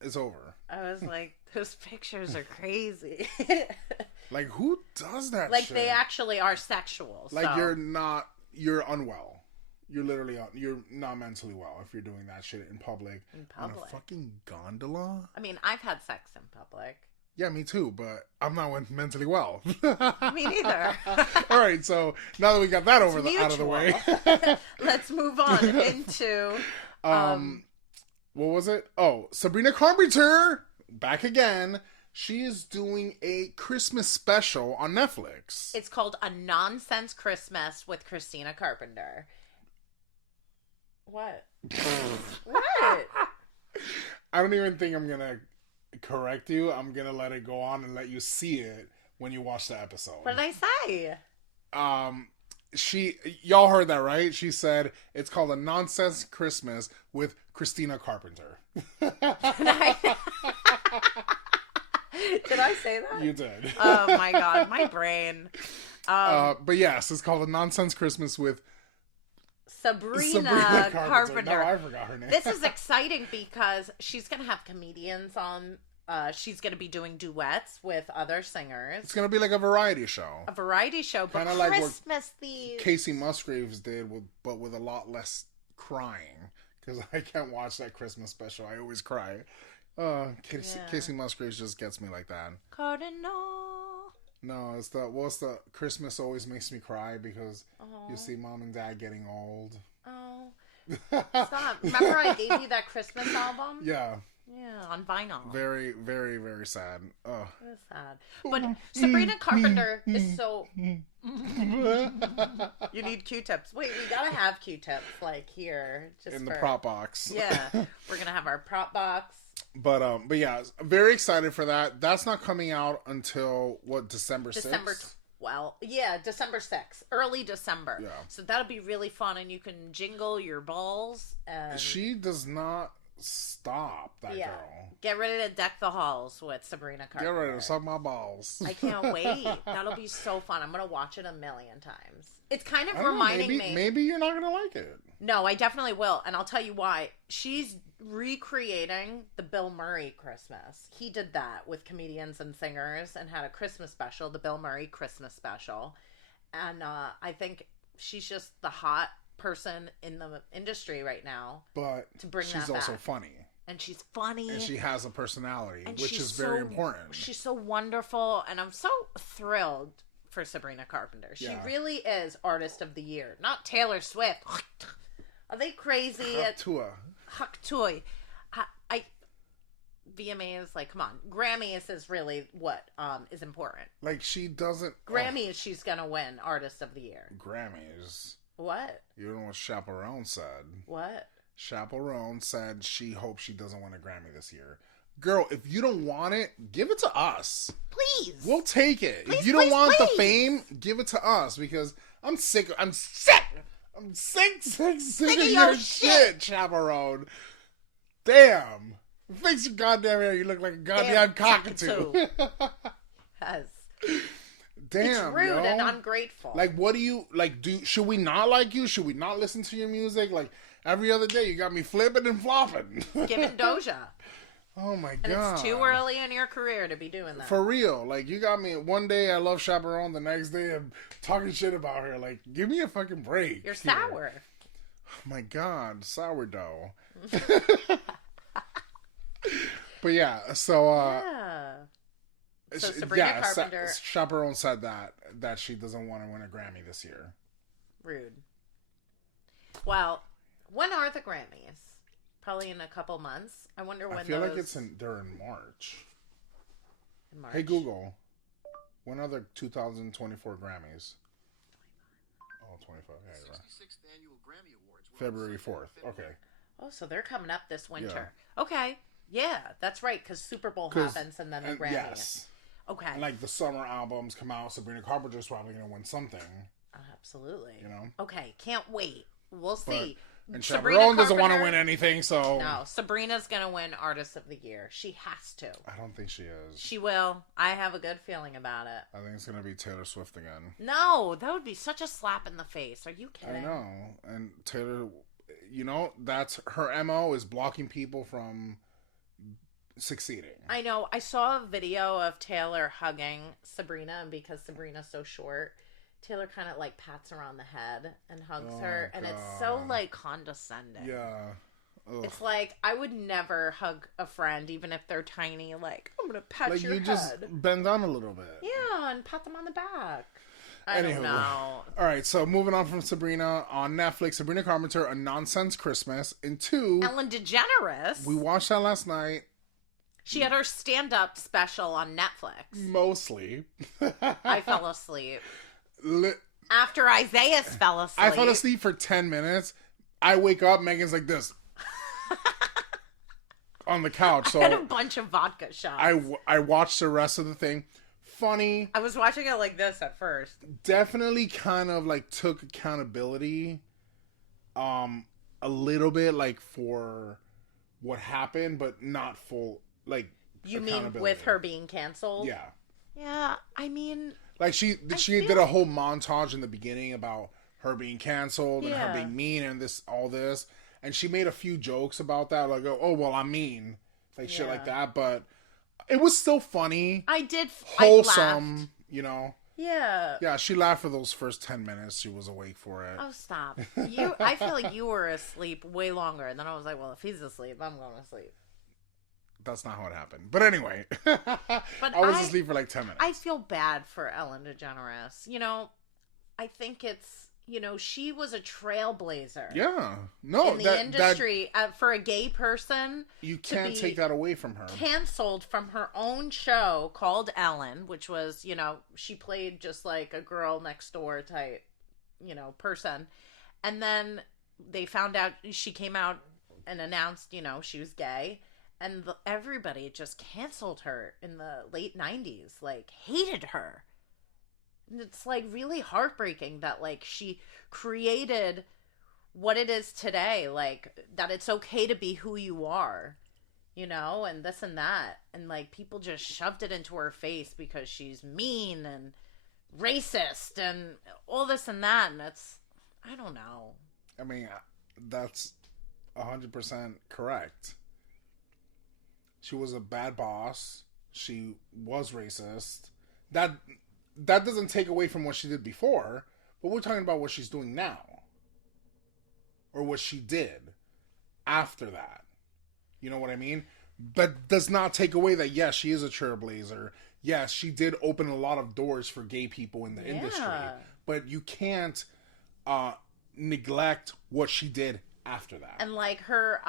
It's over. I was like, those pictures are crazy. Like, who does that like, shit? they actually are sexual. Like, so. you're unwell. You're literally, you're not mentally well if you're doing that shit in public. In public. On a fucking gondola? I mean, I've had sex in public. Yeah, me too, but I'm not mentally well. Me neither. All right, so now that we got that out of the way. Let's move on into... what was it? Oh, Sabrina Carpenter, back again. She is doing a Christmas special on Netflix. It's called A Nonsense Christmas with Christina Carpenter. What? What? I don't even think I'm going to correct you. I'm going to let it go on and let you see it when you watch the episode. What did I say? Y'all heard that, right? She said it's called A Nonsense Christmas with Christina Carpenter. Did I say that? You did. Oh my god, my brain. But yes, it's called A Nonsense Christmas with Sabrina Carpenter. No, I forgot her name. This is exciting because she's going to have comedians on. She's going to be doing duets with other singers. It's going to be like a variety show. A variety show, but kinda like Christmas themed. Casey Musgraves did, but with a lot less crying. Because I can't watch that Christmas special. I always cry. Casey Musgraves just gets me like that. Cardinal. No, it's the Christmas always makes me cry because you see mom and dad getting old. Oh. Stop. Remember I gave you that Christmas album? Yeah. Yeah, on vinyl. Very, very, very sad. Oh. It's sad. But Sabrina Carpenter is so... You need Q-tips. Wait, we gotta have Q-tips, like, here. Just in the prop box. Yeah. We're gonna have our prop box. But yeah, very excited for that. That's not coming out until, December 6th? December 12th. Yeah, December 6th. Early December. Yeah. So that'll be really fun, and you can jingle your balls. And... She does not stop, that girl. Get ready to deck the halls with Sabrina Carpenter. Get ready to suck my balls. I can't wait. That'll be so fun. I'm going to watch it a million times. It's kind of reminding me. Maybe you're not going to like it. No, I definitely will. And I'll tell you why. She's recreating the Bill Murray Christmas. He did that with comedians and singers and had a Christmas special, the Bill Murray Christmas special. And I think she's just the hot person in the industry right now. But to bring she's that also back. funny. And she's funny. And she has a personality, and which is very important. She's so wonderful. And I'm so thrilled for Sabrina Carpenter. She really is Artist of the Year. Not Taylor Swift. Are they crazy? Haktoy. VMAs, like, come on. Grammys is really what is important. Like, she doesn't... Grammys, she's gonna win Artist of the Year. Grammys. What? You know what Chaperone said? What? Chaperone said she hopes she doesn't win a Grammy this year. Girl, if you don't want it, give it to us. Please. We'll take it. Please, if you don't want the fame, give it to us because I'm sick. I'm sick of your shit, Chaperone. Damn. Fix your goddamn hair. You look like a goddamn cockatoo. Yes. Damn, it's rude and ungrateful. Like, what do you like? Should we not like you? Should we not listen to your music? Like every other day, you got me flipping and flopping. Giving Doja. Oh my god! And it's too early in your career to be doing that. For real, like you got me. One day I love Chaperone, the next day I'm talking shit about her. Like, give me a fucking break. You're sour. Oh my god, sourdough. But yeah, so So Sabrina Carpenter. Chaperone said that she doesn't want to win a Grammy this year. Rude. Well, When are the Grammys? Probably in a couple months. I wonder when. I feel like they're in March. In March. Hey Google, when are the 2024 Grammys? Oh, 25. Yeah, you're right. 66th annual Grammy Awards. February 4th. Okay. Oh, so they're coming up this winter. Yeah. Okay. Yeah, that's right, because Super Bowl happens and then the Grammys. Yes. Okay. And like the summer albums come out, Sabrina Carpenter's probably going to win something. Absolutely. You know? Okay, can't wait. We'll see. And Chaperone doesn't want to win anything, so... No, Sabrina's going to win Artist of the Year. She has to. I don't think she is. She will. I have a good feeling about it. I think it's going to be Taylor Swift again. No, that would be such a slap in the face. Are you kidding? I know. And Taylor, you know, that's her MO, is blocking people from succeeding. I know. I saw a video of Taylor hugging Sabrina, and because Sabrina's so short... Taylor kind of like pats her on the head and hugs her, and it's so like condescending. Yeah. Ugh. It's like, I would never hug a friend, even if they're tiny. Like, I'm gonna pat your head. Just bend down a little bit. Yeah, and pat them on the back. I don't know. All right, so moving on from Sabrina, on Netflix, Sabrina Carpenter, A Nonsense Christmas, and 2, Ellen DeGeneres. We watched that last night. She had her stand-up special on Netflix. Mostly. I fell asleep. After Isaiah fell asleep. I fell asleep for 10 minutes. I wake up, Megan's like this. On the couch. So I had a bunch of vodka shots. I watched the rest of the thing. Funny. I was watching it like this at first. Definitely kind of like took accountability a little bit like for what happened, but not full like you mean with her being canceled? Yeah. Yeah, I mean, like she did a whole montage in the beginning about her being canceled and her being mean and all this, and she made a few jokes about that, like, oh well, I'm mean, like shit like that, but it was still funny. Wholesome, you know. Yeah, she laughed for those first 10 minutes. She was awake for it. Oh, stop. I feel like you were asleep way longer, and then I was like, well, if he's asleep, I'm going to sleep. That's not how it happened. But anyway, I was asleep for like 10 minutes. I feel bad for Ellen DeGeneres. You know, I think it's, you know, she was a trailblazer. Yeah. No, in the industry. For a gay person. You can't take that away from her. Canceled from her own show called Ellen, which was, you know, she played just like a girl next door type, you know, person. And then they found out, she came out and announced, you know, she was gay. And everybody just canceled her in the late 90s, like, hated her. And it's, like, really heartbreaking that, like, she created what it is today, like, that it's okay to be who you are, you know, and this and that. And, like, people just shoved it into her face because she's mean and racist and all this and that. And it's, I don't know. I mean, that's 100% correct. She was a bad boss. She was racist. That doesn't take away from what she did before, but we're talking about what she's doing now. Or what she did after that. You know what I mean? But does not take away that, yes, she is a trailblazer. Yes, she did open a lot of doors for gay people in the industry. But you can't neglect what she did after that. And like her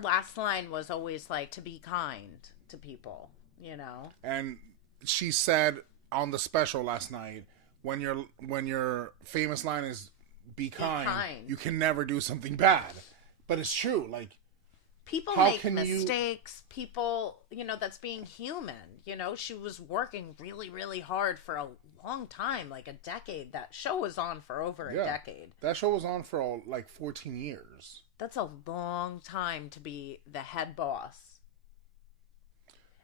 last line was always like, to be kind to people, you know? And she said on the special last night, when your famous line is be kind, you can never do something bad. But it's true, like, people make mistakes. People, you know, that's being human. You know, she was working really, really hard for a long time, like a decade. That show was on for over a decade. That show was on for like 14 years. That's a long time to be the head boss.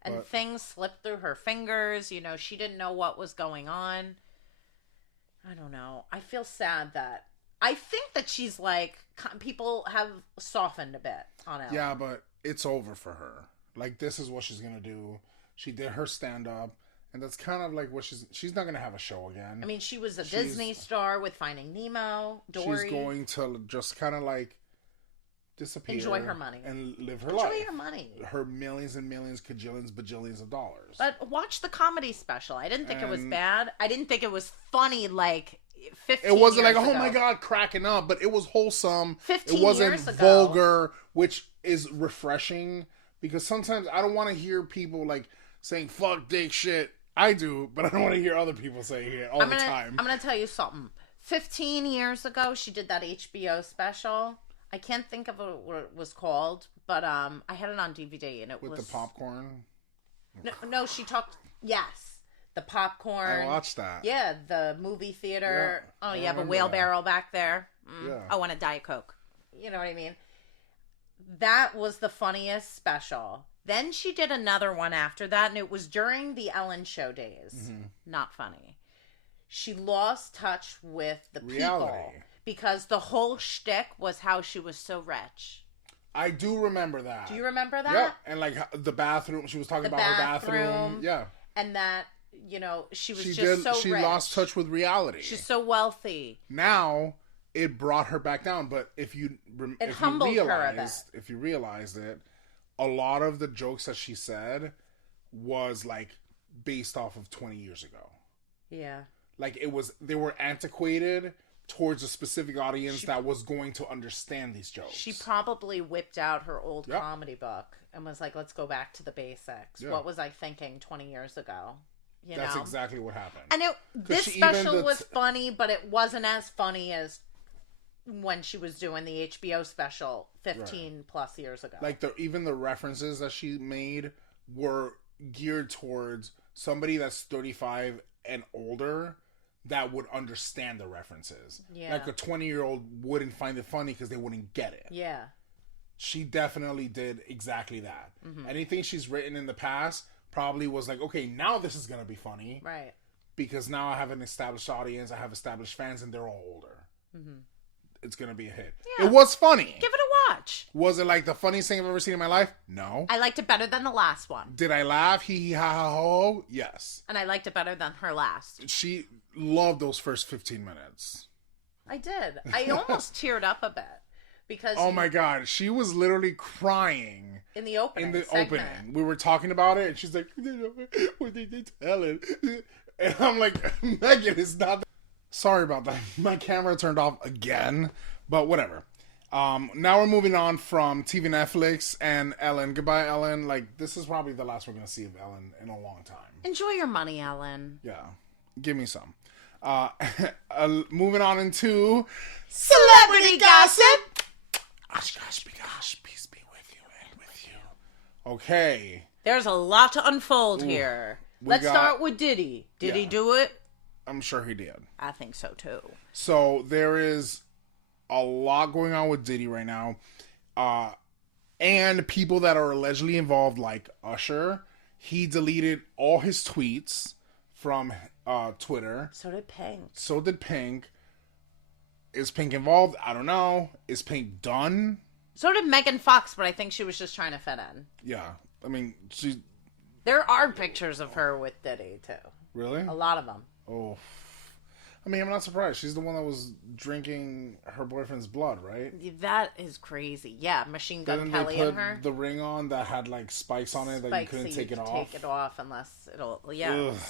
And things slipped through her fingers. You know, she didn't know what was going on. I don't know. I feel sad that... I think that she's like... People have softened a bit on Ellen. Yeah, but it's over for her. Like, this is what she's going to do. She did her stand-up. And that's kind of like what she's not going to have a show again. I mean, she was a Disney star with Finding Nemo, Dory. She's going to just kind of like disappear. Enjoy her money. And live her life. Enjoy her money. Her millions and millions, cajillions, bajillions of dollars. But watch the comedy special. I didn't think it was bad. I didn't think it was funny like 15 It wasn't years like, oh ago. my God, cracking up, but it was wholesome. 15 it wasn't years ago. vulgar, which is refreshing because sometimes I don't want to hear people like saying fuck dick shit. I do, but I don't want to hear other people saying it all the time. I'm going to tell you something. 15 years ago, she did that HBO special. I can't think of what it was called, but I had it on DVD and it was... With the popcorn? No, she talked... Yes. The popcorn. I watched that. Yeah, the movie theater. Yeah, oh, you have a wheelbarrow back there. Yeah. I want a Diet Coke. You know what I mean? That was the funniest special. Then she did another one after that, and it was during the Ellen Show days. Mm-hmm. Not funny. She lost touch with the reality. People because the whole shtick was how she was so rich. I do remember that. Do you remember that? Yeah, and like the bathroom. She was talking about her bathroom. Yeah. And that... You know, she was She rich. lost touch with reality. She's so wealthy. Now, it brought her back down. But if you realized it, a lot of the jokes that she said was like based off of 20 years ago. Yeah. Like they were antiquated towards a specific audience that was going to understand these jokes. She probably whipped out her old comedy book and was like, let's go back to the basics. Yeah. What was I thinking 20 years ago? That's exactly what happened. And this special was funny, but it wasn't as funny as when she was doing the HBO special 15 plus years ago. Like even the references that she made were geared towards somebody that's 35 and older that would understand the references. Yeah. Like a 20-year-old wouldn't find it funny because they wouldn't get it. Yeah. She definitely did exactly that. Mm-hmm. Anything she's written in the past probably was like, okay, now this is going to be funny. Right. Because now I have an established audience, I have established fans, and they're all older. Mm-hmm. It's going to be a hit. Yeah. It was funny. Give it a watch. Was it like the funniest thing I've ever seen in my life? No. I liked it better than the last one. Did I laugh? Hee hee ha ha ho? Yes. And I liked it better than her last. She loved those first 15 minutes. I did. I almost teared up a bit. Because oh my God, she was literally crying in the opening. We were talking about it, and she's like, "What did they tell it?" And I'm like, "Megan, it's not." Sorry about that. My camera turned off again, but whatever. Now we're moving on from TV Netflix and Ellen. Goodbye, Ellen. Like this is probably the last we're gonna see of Ellen in a long time. Enjoy your money, Ellen. Yeah, give me some. Moving on into celebrity gossip. Gosh, peace be with you and with you. Okay. There's a lot to unfold here. Let's start with Diddy. Did he do it? I'm sure he did. I think so too. So there is a lot going on with Diddy right now. And people that are allegedly involved, like Usher. He deleted all his tweets from Twitter. So did Pink. Is Pink involved? I don't know. Is Pink done? So did Megan Fox, but I think she was just trying to fit in. Yeah. I mean, there are pictures of her with Diddy, too. Really? A lot of them. Oh. I mean, I'm not surprised. She's the one that was drinking her boyfriend's blood, right? That is crazy. Yeah, Machine Gun Didn't Kelly they put and her. The ring on that had, like, spikes on it that you couldn't take it off? Take it off unless it'll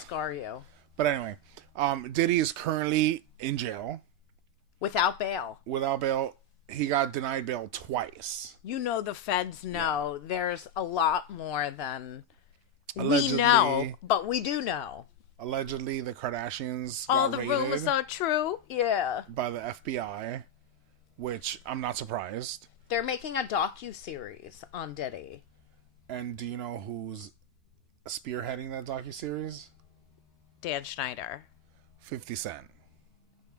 scar you. But anyway, Diddy is currently in jail. Without bail. Without bail. He got denied bail twice. You know the feds know there's a lot more than allegedly, we know, but we do know. Allegedly, the Kardashians all the rumors are true. Yeah. By the FBI, which I'm not surprised. They're making a docu-series on Diddy. And do you know who's spearheading that docu-series? Dan Schneider. 50 Cent.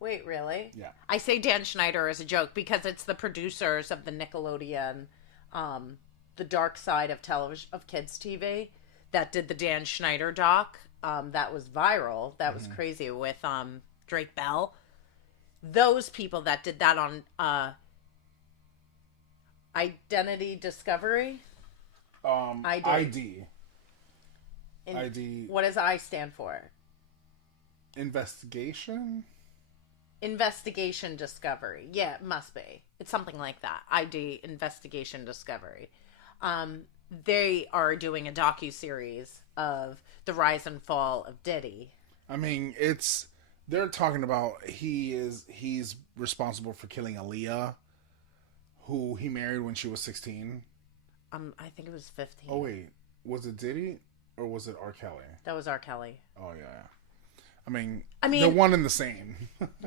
Wait, really? Yeah. I say Dan Schneider as a joke because it's the producers of the Nickelodeon, The Dark Side of Television of Kids TV that did the Dan Schneider doc. That was viral. That was crazy with Drake Bell. Those people that did that on Identity Discovery. ID. What does I stand for? Investigation Discovery. Yeah, it must be. It's something like that. ID Investigation Discovery. They are doing a docu-series of the rise and fall of Diddy. I mean, it's They're talking about he's responsible for killing Aaliyah, who he married when she was 16. I think it was 15. Oh wait, was it Diddy or was it R. Kelly? That was R. Kelly. Oh yeah. I mean, they're I one and the same.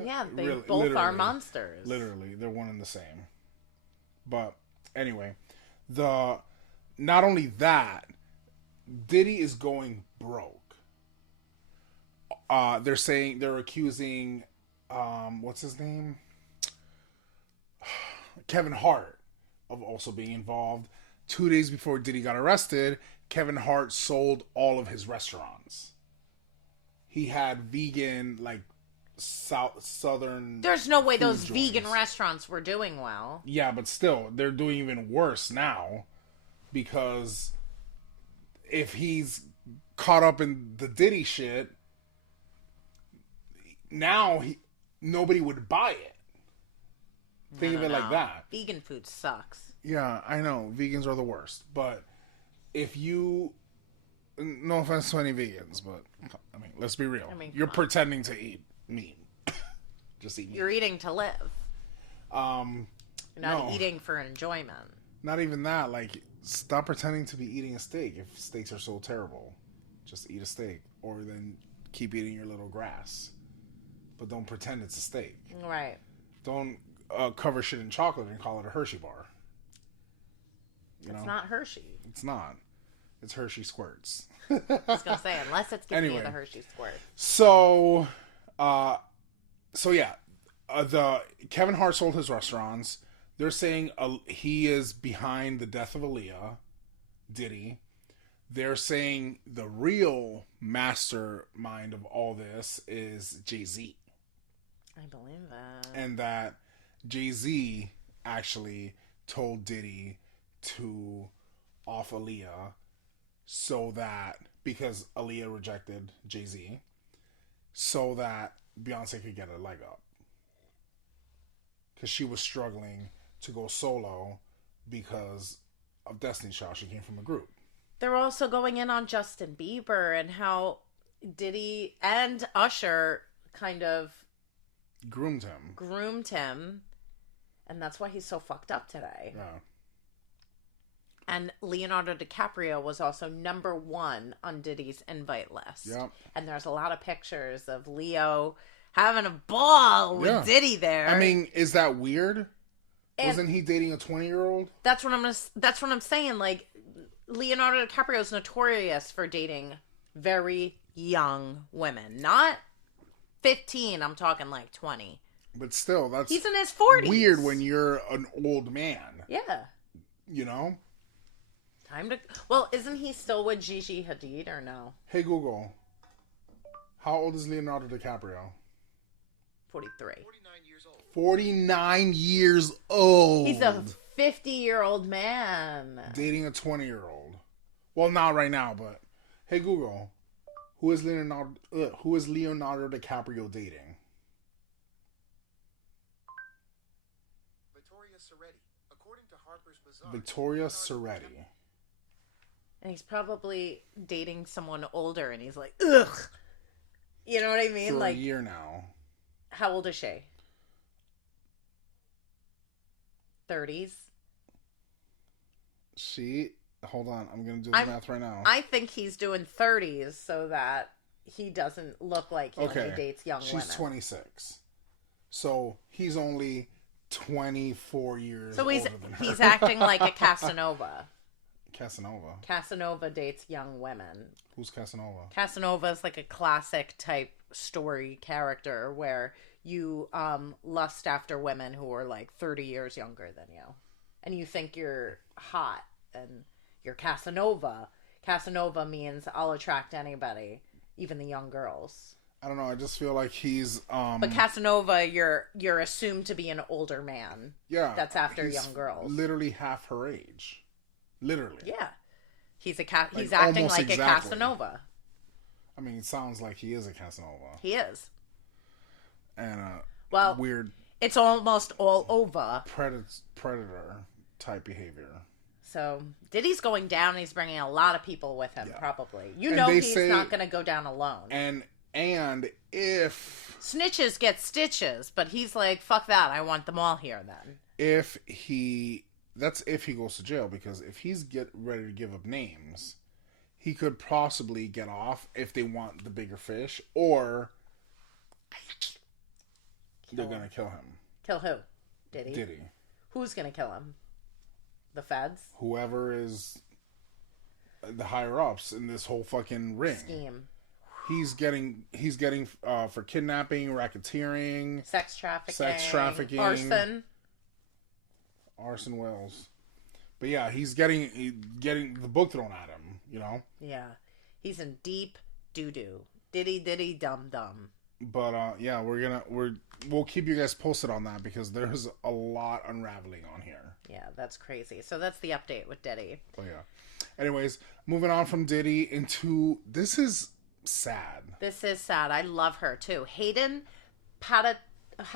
Yeah, they really, both are monsters. Literally, they're one and the same. But anyway, not only that, Diddy is going broke. They're accusing, what's his name? Kevin Hart of also being involved. 2 days before Diddy got arrested, Kevin Hart sold all of his restaurants. He had vegan, like, southern. There's no way those joints. vegan restaurants were doing well. Yeah, but still, they're doing even worse now because if he's caught up in the Diddy shit, now nobody would buy it. Think of it like that. Vegan food sucks. Yeah, I know. Vegans are the worst. But if you... No offense to any vegans, but I mean, let's be real. You're pretending to eat meat. Just eat meat. You're eating to live. You're not No. eating for enjoyment. Not even that. Like, stop pretending to be eating a steak if steaks are so terrible. Just eat a steak. Or then keep eating your little grass. But don't pretend it's a steak. Right. Don't cover shit in chocolate and call it a Hershey bar. It's not Hershey. It's not. It's Hershey Squirts. I was going to say, unless it's giving Anyway. you the Hershey Squirt. So yeah. The Kevin Hart sold his restaurants. They're saying he is behind the death of Aaliyah, Diddy. They're saying the real mastermind of all this is Jay-Z. I believe that. And that Jay-Z actually told Diddy to off Aaliyah so that, because Aaliyah rejected Jay-Z, so that Beyonce could get a leg up. Because she was struggling to go solo because of Destiny's Child. She came from a group. They're also going in on Justin Bieber and how Diddy and Usher kind of groomed him. And that's why he's so fucked up today. Yeah. And Leonardo DiCaprio was also number 1 on Diddy's invite list. Yep. And there's a lot of pictures of Leo having a ball with Diddy there. I mean, is that weird? And wasn't he dating a 20-year-old? That's what I'm saying. Like, Leonardo DiCaprio is notorious for dating very young women. Not 15, I'm talking like 20. But still, that's he's in his 40s. Weird when you're an old man. Yeah. You know? Well, isn't he still with Gigi Hadid or no? Hey Google, how old is Leonardo DiCaprio? 43. 49 years old. He's a 50-year-old man. Dating a 20-year-old. Well, not right now, but hey Google, who is Leonardo DiCaprio dating? Victoria Soretti. And he's probably dating someone older, and he's like, ugh. You know what I mean? For like a year now. How old is she? 30s? Hold on, I'm going to do the math right now. I think he's doing 30s so that he doesn't look like he only dates young women. She's 26. So he's only 24 years so older than her. He's acting like a Casanova. Casanova dates young women. Who's Casanova? Casanova is like a classic type story character where you lust after women who are like 30 years younger than you. And you think you're hot and you're Casanova. Casanova means I'll attract anybody, even the young girls. I don't know, I just feel like he's But Casanova, you're assumed to be an older man. Yeah. That's after young girls. Literally half her age. Literally. Yeah. He's acting like exactly. a Casanova. I mean, it sounds like he is a Casanova. He is. And weird. It's almost all over. Predator type behavior. So Diddy's going down. And he's bringing a lot of people with him, probably. He's not going to go down alone. And And if snitches get stitches, but he's like, fuck that, I want them all here then. That's if he goes to jail, because if he's ready to give up names, he could possibly get off if they want the bigger fish, or they're going to kill him. Kill who? Diddy? Diddy. Who's going to kill him? The feds? Whoever is the higher ups in this whole fucking ring. Scheme. He's getting for kidnapping, racketeering, sex trafficking, arson wells. But yeah, he's getting the book thrown at him, you know? Yeah. He's in deep doo-doo. Diddy dum dum. But yeah, we'll keep you guys posted on that, because there's a lot unraveling on here. Yeah, that's crazy. So that's the update with Diddy. Oh yeah. Anyways, moving on from Diddy into, this is sad. This is sad. I love her too. Hayden how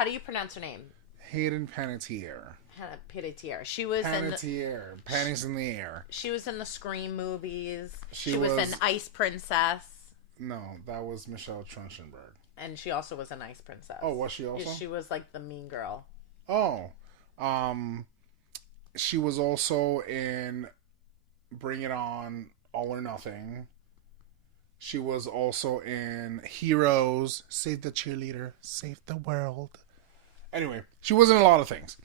do you pronounce her name? Hayden Panettiere. Panettiere. She was Panettiere. Panties in the air. She was in the Scream movies. She was an Ice Princess. No, that was Michelle Trachtenberg. And she also was an Ice Princess. Oh, was she also? She was like the mean girl. Oh. She was also in Bring It On, All or Nothing. She was also in Heroes, Save the Cheerleader, Save the World. Anyway, she was in a lot of things.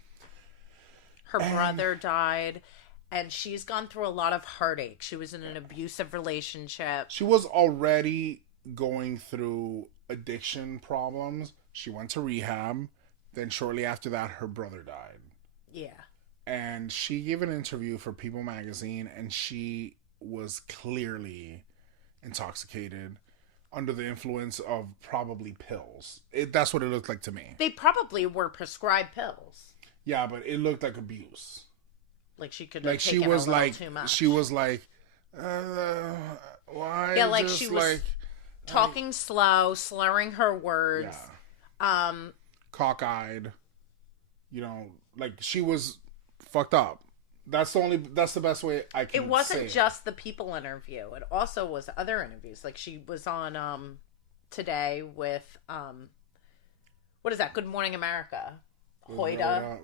Her brother died, and she's gone through a lot of heartache. She was in an abusive relationship. She was already going through addiction problems. She went to rehab. Then shortly after that, her brother died. Yeah. And she gave an interview for People magazine, and she was clearly intoxicated, under the influence of probably pills. That's what it looked like to me. They probably were prescribed pills. Yeah, but it looked like abuse. Like she could like have she taken was a little like too much. she was like, why? Yeah, like she was talking slow, slurring her words. Yeah. Cockeyed. You know, like she was fucked up. That's the best way I can say it. Wasn't just the People interview. It also was other interviews. Like she was on Today with what is that? Good Morning America. Rhoda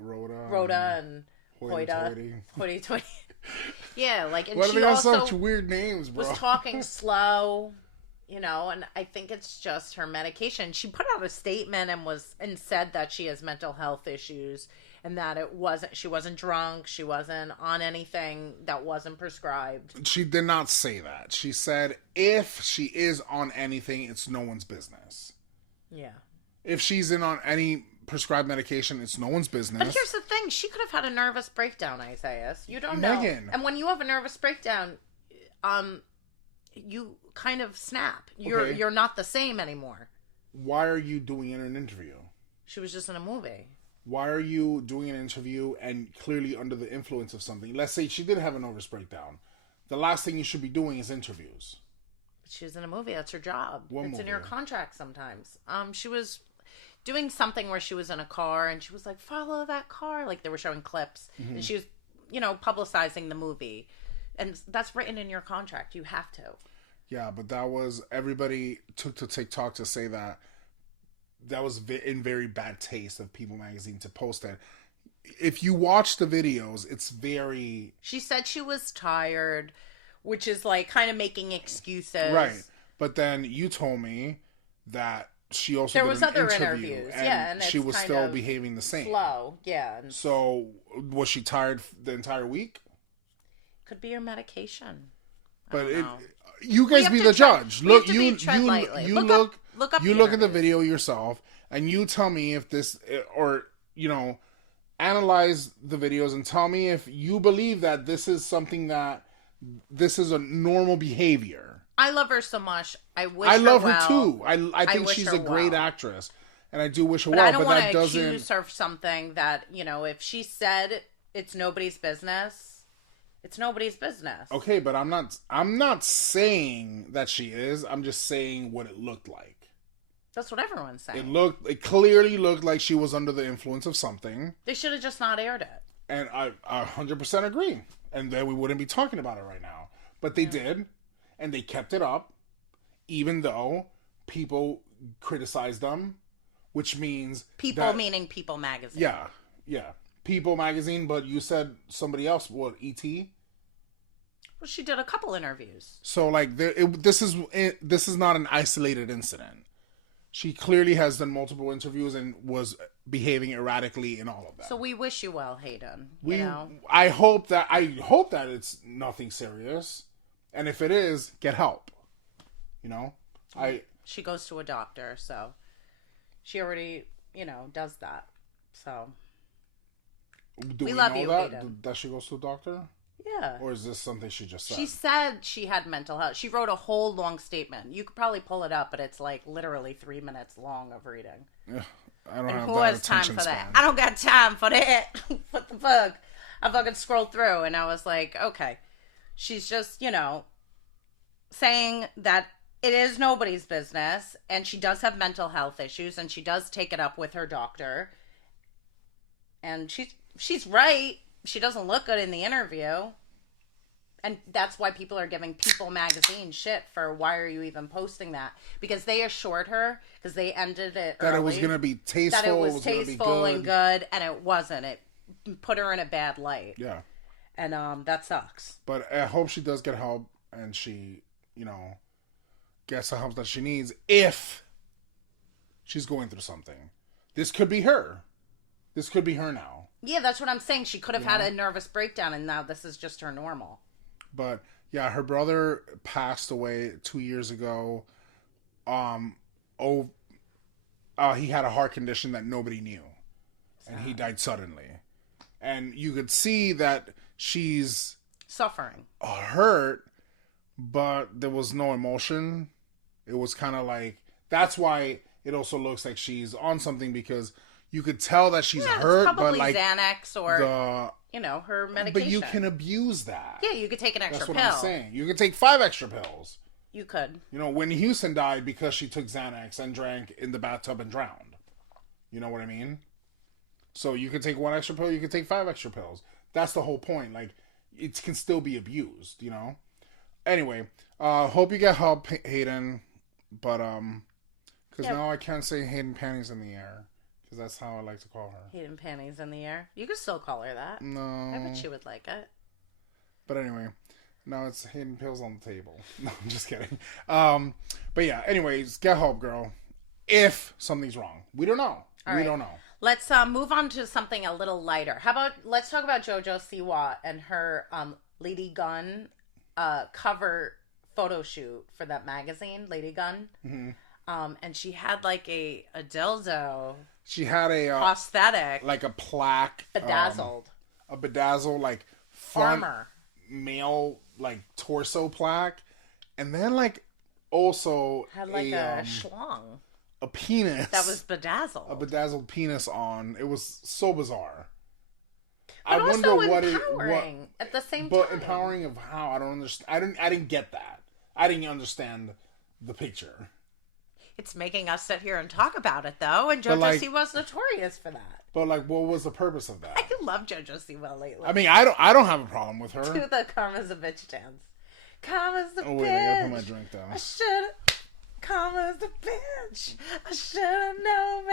and Hoity-toity. Yeah, like, and why do she they got also such weird names, bro? was talking slow, you know, and I think it's just her medication. She put out a statement and said that she has mental health issues, and that she wasn't drunk, she wasn't on anything that wasn't prescribed. She did not say that. She said if she is on anything, it's no one's business. Yeah. If she's in on any prescribed medication, it's no one's business. But here's the thing, she could have had a nervous breakdown, Isaiah. You don't Megan. know. And when you have a nervous breakdown, you kind of snap. You're not the same anymore. Why are you doing an interview? She was just in a movie. Why are you doing an interview and clearly under the influence of something? Let's say she did have a nervous breakdown. The last thing you should be doing is interviews. But she was in a movie. That's her job. What it's movie? in your contract sometimes. She was doing something where she was in a car and she was like, follow that car. Like they were showing clips. Mm-hmm. And she was, publicizing the movie. And that's written in your contract. You have to. Yeah, but everybody took to TikTok to say that was in very bad taste of People magazine to post that. If you watch the videos, it's very... She said she was tired, which is like kind of making excuses. Right. But then you told me that she also did an interview, and she was still behaving the same. Slow, yeah. So was she tired the entire week? Could be her medication. But you guys be the judge. Look, you look at the video yourself, and you tell me if this, or analyze the videos and tell me if you believe that this is something that this is a normal behavior. I love her so much. I love her too. I think she's a great actress, and I do wish her well. I don't want to accuse her of something that if she said it's nobody's business, it's nobody's business. Okay, but I'm not saying that she is. I'm just saying what it looked like. That's what everyone's saying. It clearly looked like she was under the influence of something. They should have just not aired it. And I 100% agree. And then we wouldn't be talking about it right now. But they did. And they kept it up, even though people criticize them, which means people meaning People Magazine. Yeah, People Magazine. But you said somebody else. What, E.T.? Well, she did a couple interviews. So like, this is not an isolated incident. She clearly has done multiple interviews and was behaving erratically in all of that. So we wish you well, Hayden. I hope that it's nothing serious, and if it is, get help. She goes to a doctor, so she already does that. So do we love you, Hayden. That she goes to a doctor? Yeah. Or is this something she just said? She said she had mental health. She wrote a whole long statement. You could probably pull it up, but it's like literally 3 minutes long of reading. Yeah, I don't have who has time for that? I don't got time for that. What the fuck? I fucking scrolled through and I was like, okay. She's just, saying that it is nobody's business, and she does have mental health issues, and she does take it up with her doctor. And she's right. She doesn't look good in the interview. And that's why people are giving People Magazine shit for why are you even posting that? Because they assured her, because they ended it that early, it was going to be tasteful. That it was tasteful and good, and it wasn't. It put her in a bad light. Yeah. And that sucks. But I hope she does get help, and she, gets the help that she needs if she's going through something. This could be her. This could be her now. Yeah, that's what I'm saying. She could have had a nervous breakdown, and now this is just her normal. But yeah, her brother passed away 2 years ago. He had a heart condition that nobody knew, and he died suddenly. And you could see that she's suffering, hurt, but there was no emotion. It was kind of like, that's why it also looks like she's on something, because you could tell that she's hurt, it's probably but like Xanax or her medication. But you can abuse that. Yeah, you could take an extra pill. That's what I'm saying. You could take 5 extra pills. You could. Whitney Houston died because she took Xanax and drank in the bathtub and drowned. You know what I mean? So you could take 1 extra pill, you could take 5 extra pills. That's the whole point. Like, it can still be abused, Anyway, hope you get help, Hayden. But, because now I can't say Hayden Panties in the Air. Because that's how I like to call her. Hayden Panties in the Air. You could still call her that. No. I bet she would like it. But anyway, now it's Hayden Pills on the table. No, I'm just kidding. But yeah, anyways, get help, girl. If something's wrong. We don't know. We don't know. Let's move on to something a little lighter. Let's talk about JoJo Siwa and her Lady Gun cover photo shoot for that magazine, Lady Gun. Mm-hmm. And she had like a dildo. She had a prosthetic, like a plaque, bedazzled, a bedazzled like farmer male like torso plaque, and then like also had like a schlong, a penis that was bedazzled, a bedazzled penis on. It was so bizarre. But I wonder what at the same time. But empowering of how? I don't understand. I didn't get that. I didn't understand the picture. It's making us sit here and talk about it, though, and JoJo Siwa's notorious for that. But like, what was the purpose of that? I love JoJo Siwa lately. I mean, I don't have a problem with her. Do the Karma's a bitch dance. Karma's a bitch. Oh wait, I gotta put my drink down. I should've. Karma's a bitch. I should've known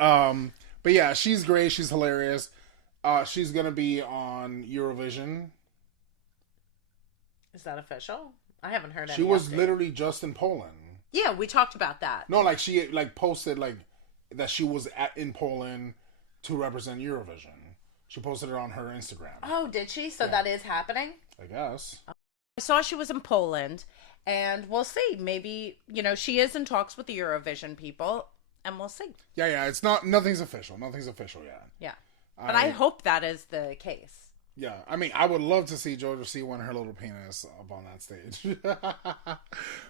better. But yeah, she's great. She's hilarious. She's gonna be on Eurovision. Is that official? I haven't heard any. She was literally just in Poland. Yeah, we talked about that. No, like she like posted like that she was in Poland to represent Eurovision. She posted it on her Instagram. Oh, did she? So that is happening? I guess. I saw she was in Poland, and we'll see. Maybe, she is in talks with the Eurovision people, and we'll see. Yeah, nothing's official. Nothing's official yet. Yeah. But I hope that is the case. Yeah, I mean, I would love to see JoJo Siwa and her little penis up on that stage. But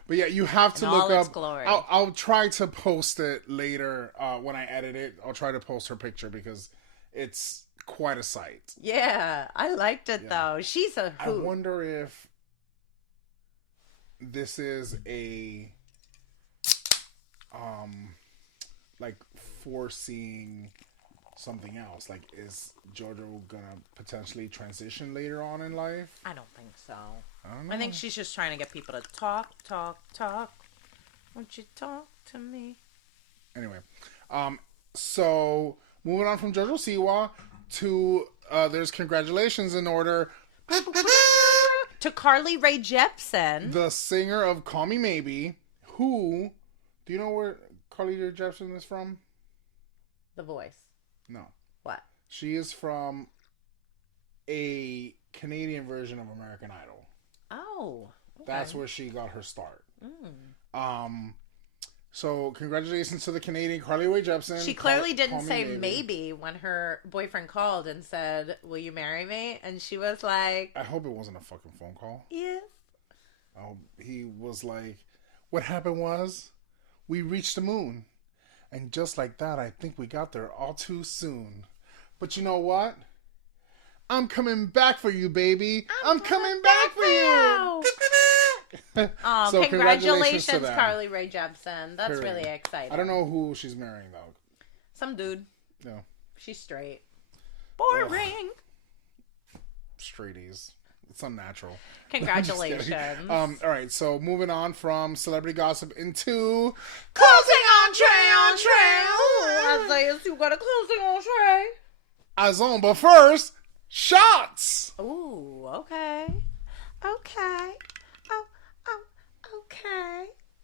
yeah, you have to look up. Glory. I'll try to post it later when I edit it. I'll try to post her picture because it's quite a sight. Yeah, I liked it though. She's a hoot. I wonder if this is a like foreseeing something else. Like, is JoJo gonna potentially transition later on in life? I don't think so. I don't know. I think she's just trying to get people to talk. Won't you talk to me? Anyway, so moving on from JoJo Siwa to there's congratulations in order To Carly Rae Jepsen, the singer of Call Me Maybe. Who? Do you know where Carly Rae Jepsen is from? The Voice. No. What? She is from a Canadian version of American Idol. Oh. Okay. That's where she got her start. So congratulations to the Canadian Carly Rae Jepsen. She clearly didn't say maybe when her boyfriend called and said, "Will you marry me?" And she was like, I hope it wasn't a fucking phone call. yes. I hope he was like, what happened was we reached the moon. And just like that, I think we got there all too soon. But you know what? I'm coming back for you, baby. I'm coming back for you. So congratulations, Carly Rae Jepsen. That's really exciting. I don't know who she's marrying, though. Some dude. No. She's straight. Boring. Straighties. It's unnatural. Congratulations. All right, so moving on from celebrity gossip into closing entree. Isaiah, you got a closing entree. Azon, but first, shots. Ooh, okay. Okay.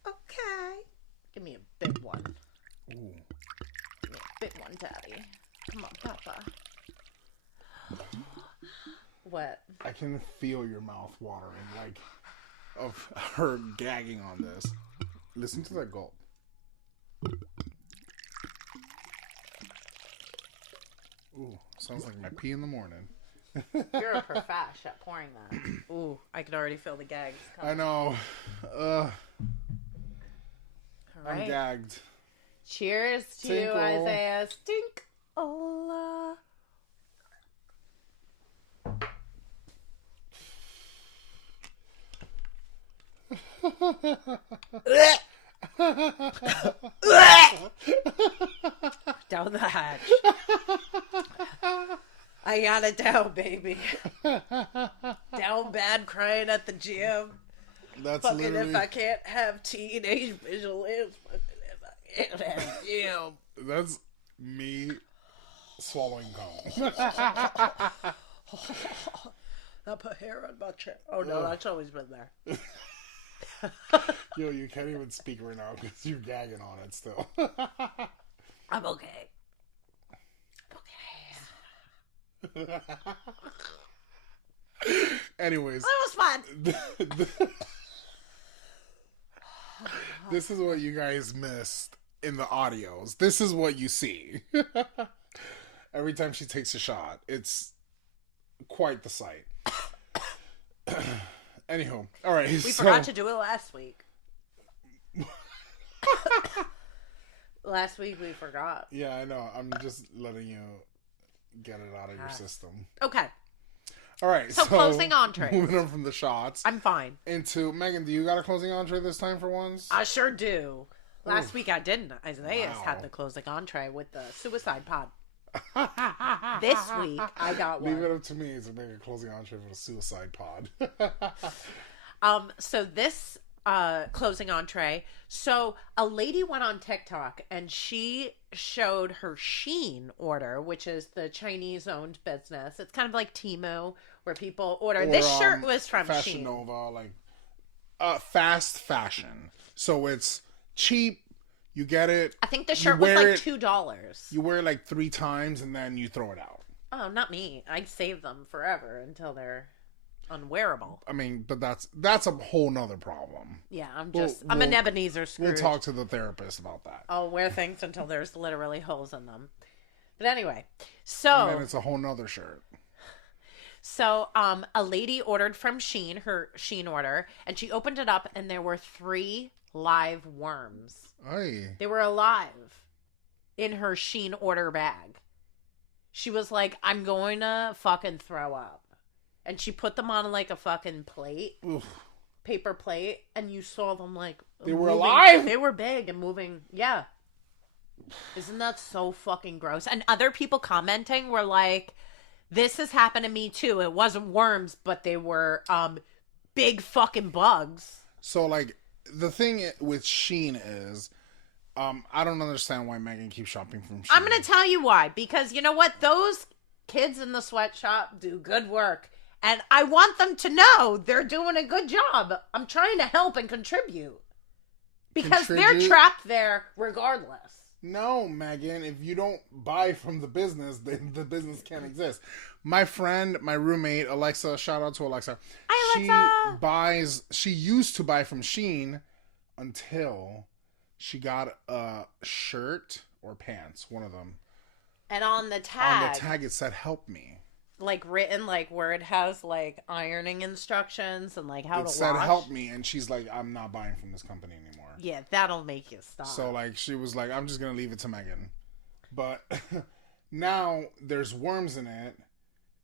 Okay. Give me a big one. Ooh. Give me a big one, Daddy. Come on, Papa. What? I can feel your mouth watering, like, of her gagging on this. Listen to that gulp. Ooh, sounds like my pee in the morning. You're a profash at pouring that. Ooh, I could already feel the gags coming. I know. All right. I'm gagged. Cheers to Tinkle. Isaiah Stinkola. Down the hatch. I got it down, baby. Down bad, crying at the gym. That's Fucking literally... if I can't have teenage visuals, fucking if I can't have gym. That's me swallowing gum. I put hair on my chair. Oh no, that's always been there. Yo, you can't even speak right now because you're gagging on it still. I'm okay. Okay. Anyways. That was fun. This is what you guys missed in the audios. This is what you see. Every time she takes a shot, it's quite the sight. Anywho, all right. We forgot to do it last week. Last week we forgot. Yeah, I know. I'm just letting you get it out of your system. Okay. All right. So closing entree. Moving on from the shots. I'm fine. Into Megan, do you got a closing entree this time for once? I sure do. Last week I didn't. Isaiah had the closing entree with the suicide pod. This week I got one. Leave it up to me to make a closing entree for the suicide pod. So this closing entree. So a lady went on TikTok and she showed her Shein order, which is the Chinese-owned business. It's kind of like Temu, where people order. This shirt was from Fashion Shein. Nova, like fast fashion. So it's cheap. You get it. I think the shirt was like $2. You wear it like 3 times and then you throw it out. Oh, not me. I save them forever until they're unwearable. I mean, but that's a whole nother problem. Yeah, I'm an Ebenezer Scrooge. We'll talk to the therapist about that. I'll wear things until there's literally holes in them. But anyway, so and then it's a whole nother shirt. So, a lady ordered from Shein, her Shein order, and she opened it up, and there were 3 live worms. Aye. They were alive in her Shein order bag. She was like, I'm going to fucking throw up. And she put them on like a fucking plate. Oof. Paper plate. And you saw them like they were moving. alive? They were big and moving. Yeah. Isn't that so fucking gross? And other people commenting were like, this has happened to me too. It wasn't worms, but they were big fucking bugs. So, like, the thing with Sheen is, I don't understand why Megan keeps shopping from Sheen. I'm going to tell you why. Because you know what? Those kids in the sweatshop do good work. And I want them to know they're doing a good job. I'm trying to help and contribute. Because they're trapped there regardless. No, Megan, if you don't buy from the business, then the business can't exist. My friend, my roommate, Alexa, shout out to Alexa. Hi, Alexa. She used to buy from Shein until she got a shirt or pants, one of them. And on the tag it said, help me. Like written, like where it has like ironing instructions and like how to wash. It said, help me. And she's like, I'm not buying from this company anymore. Yeah, that'll make you stop. So, like, she was like, I'm just going to leave it to Megan. But now there's worms in it.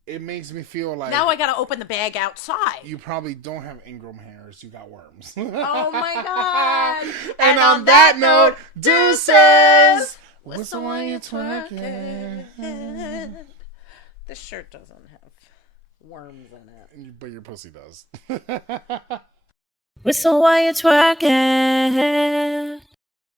It makes me feel like... Now I got to open the bag outside. You probably don't have Ingram hairs. You got worms. Oh, my God. And on that note, deuces! Whistle while you're twerking. This shirt doesn't have worms in it. But your pussy does. Whistle while you're twerking.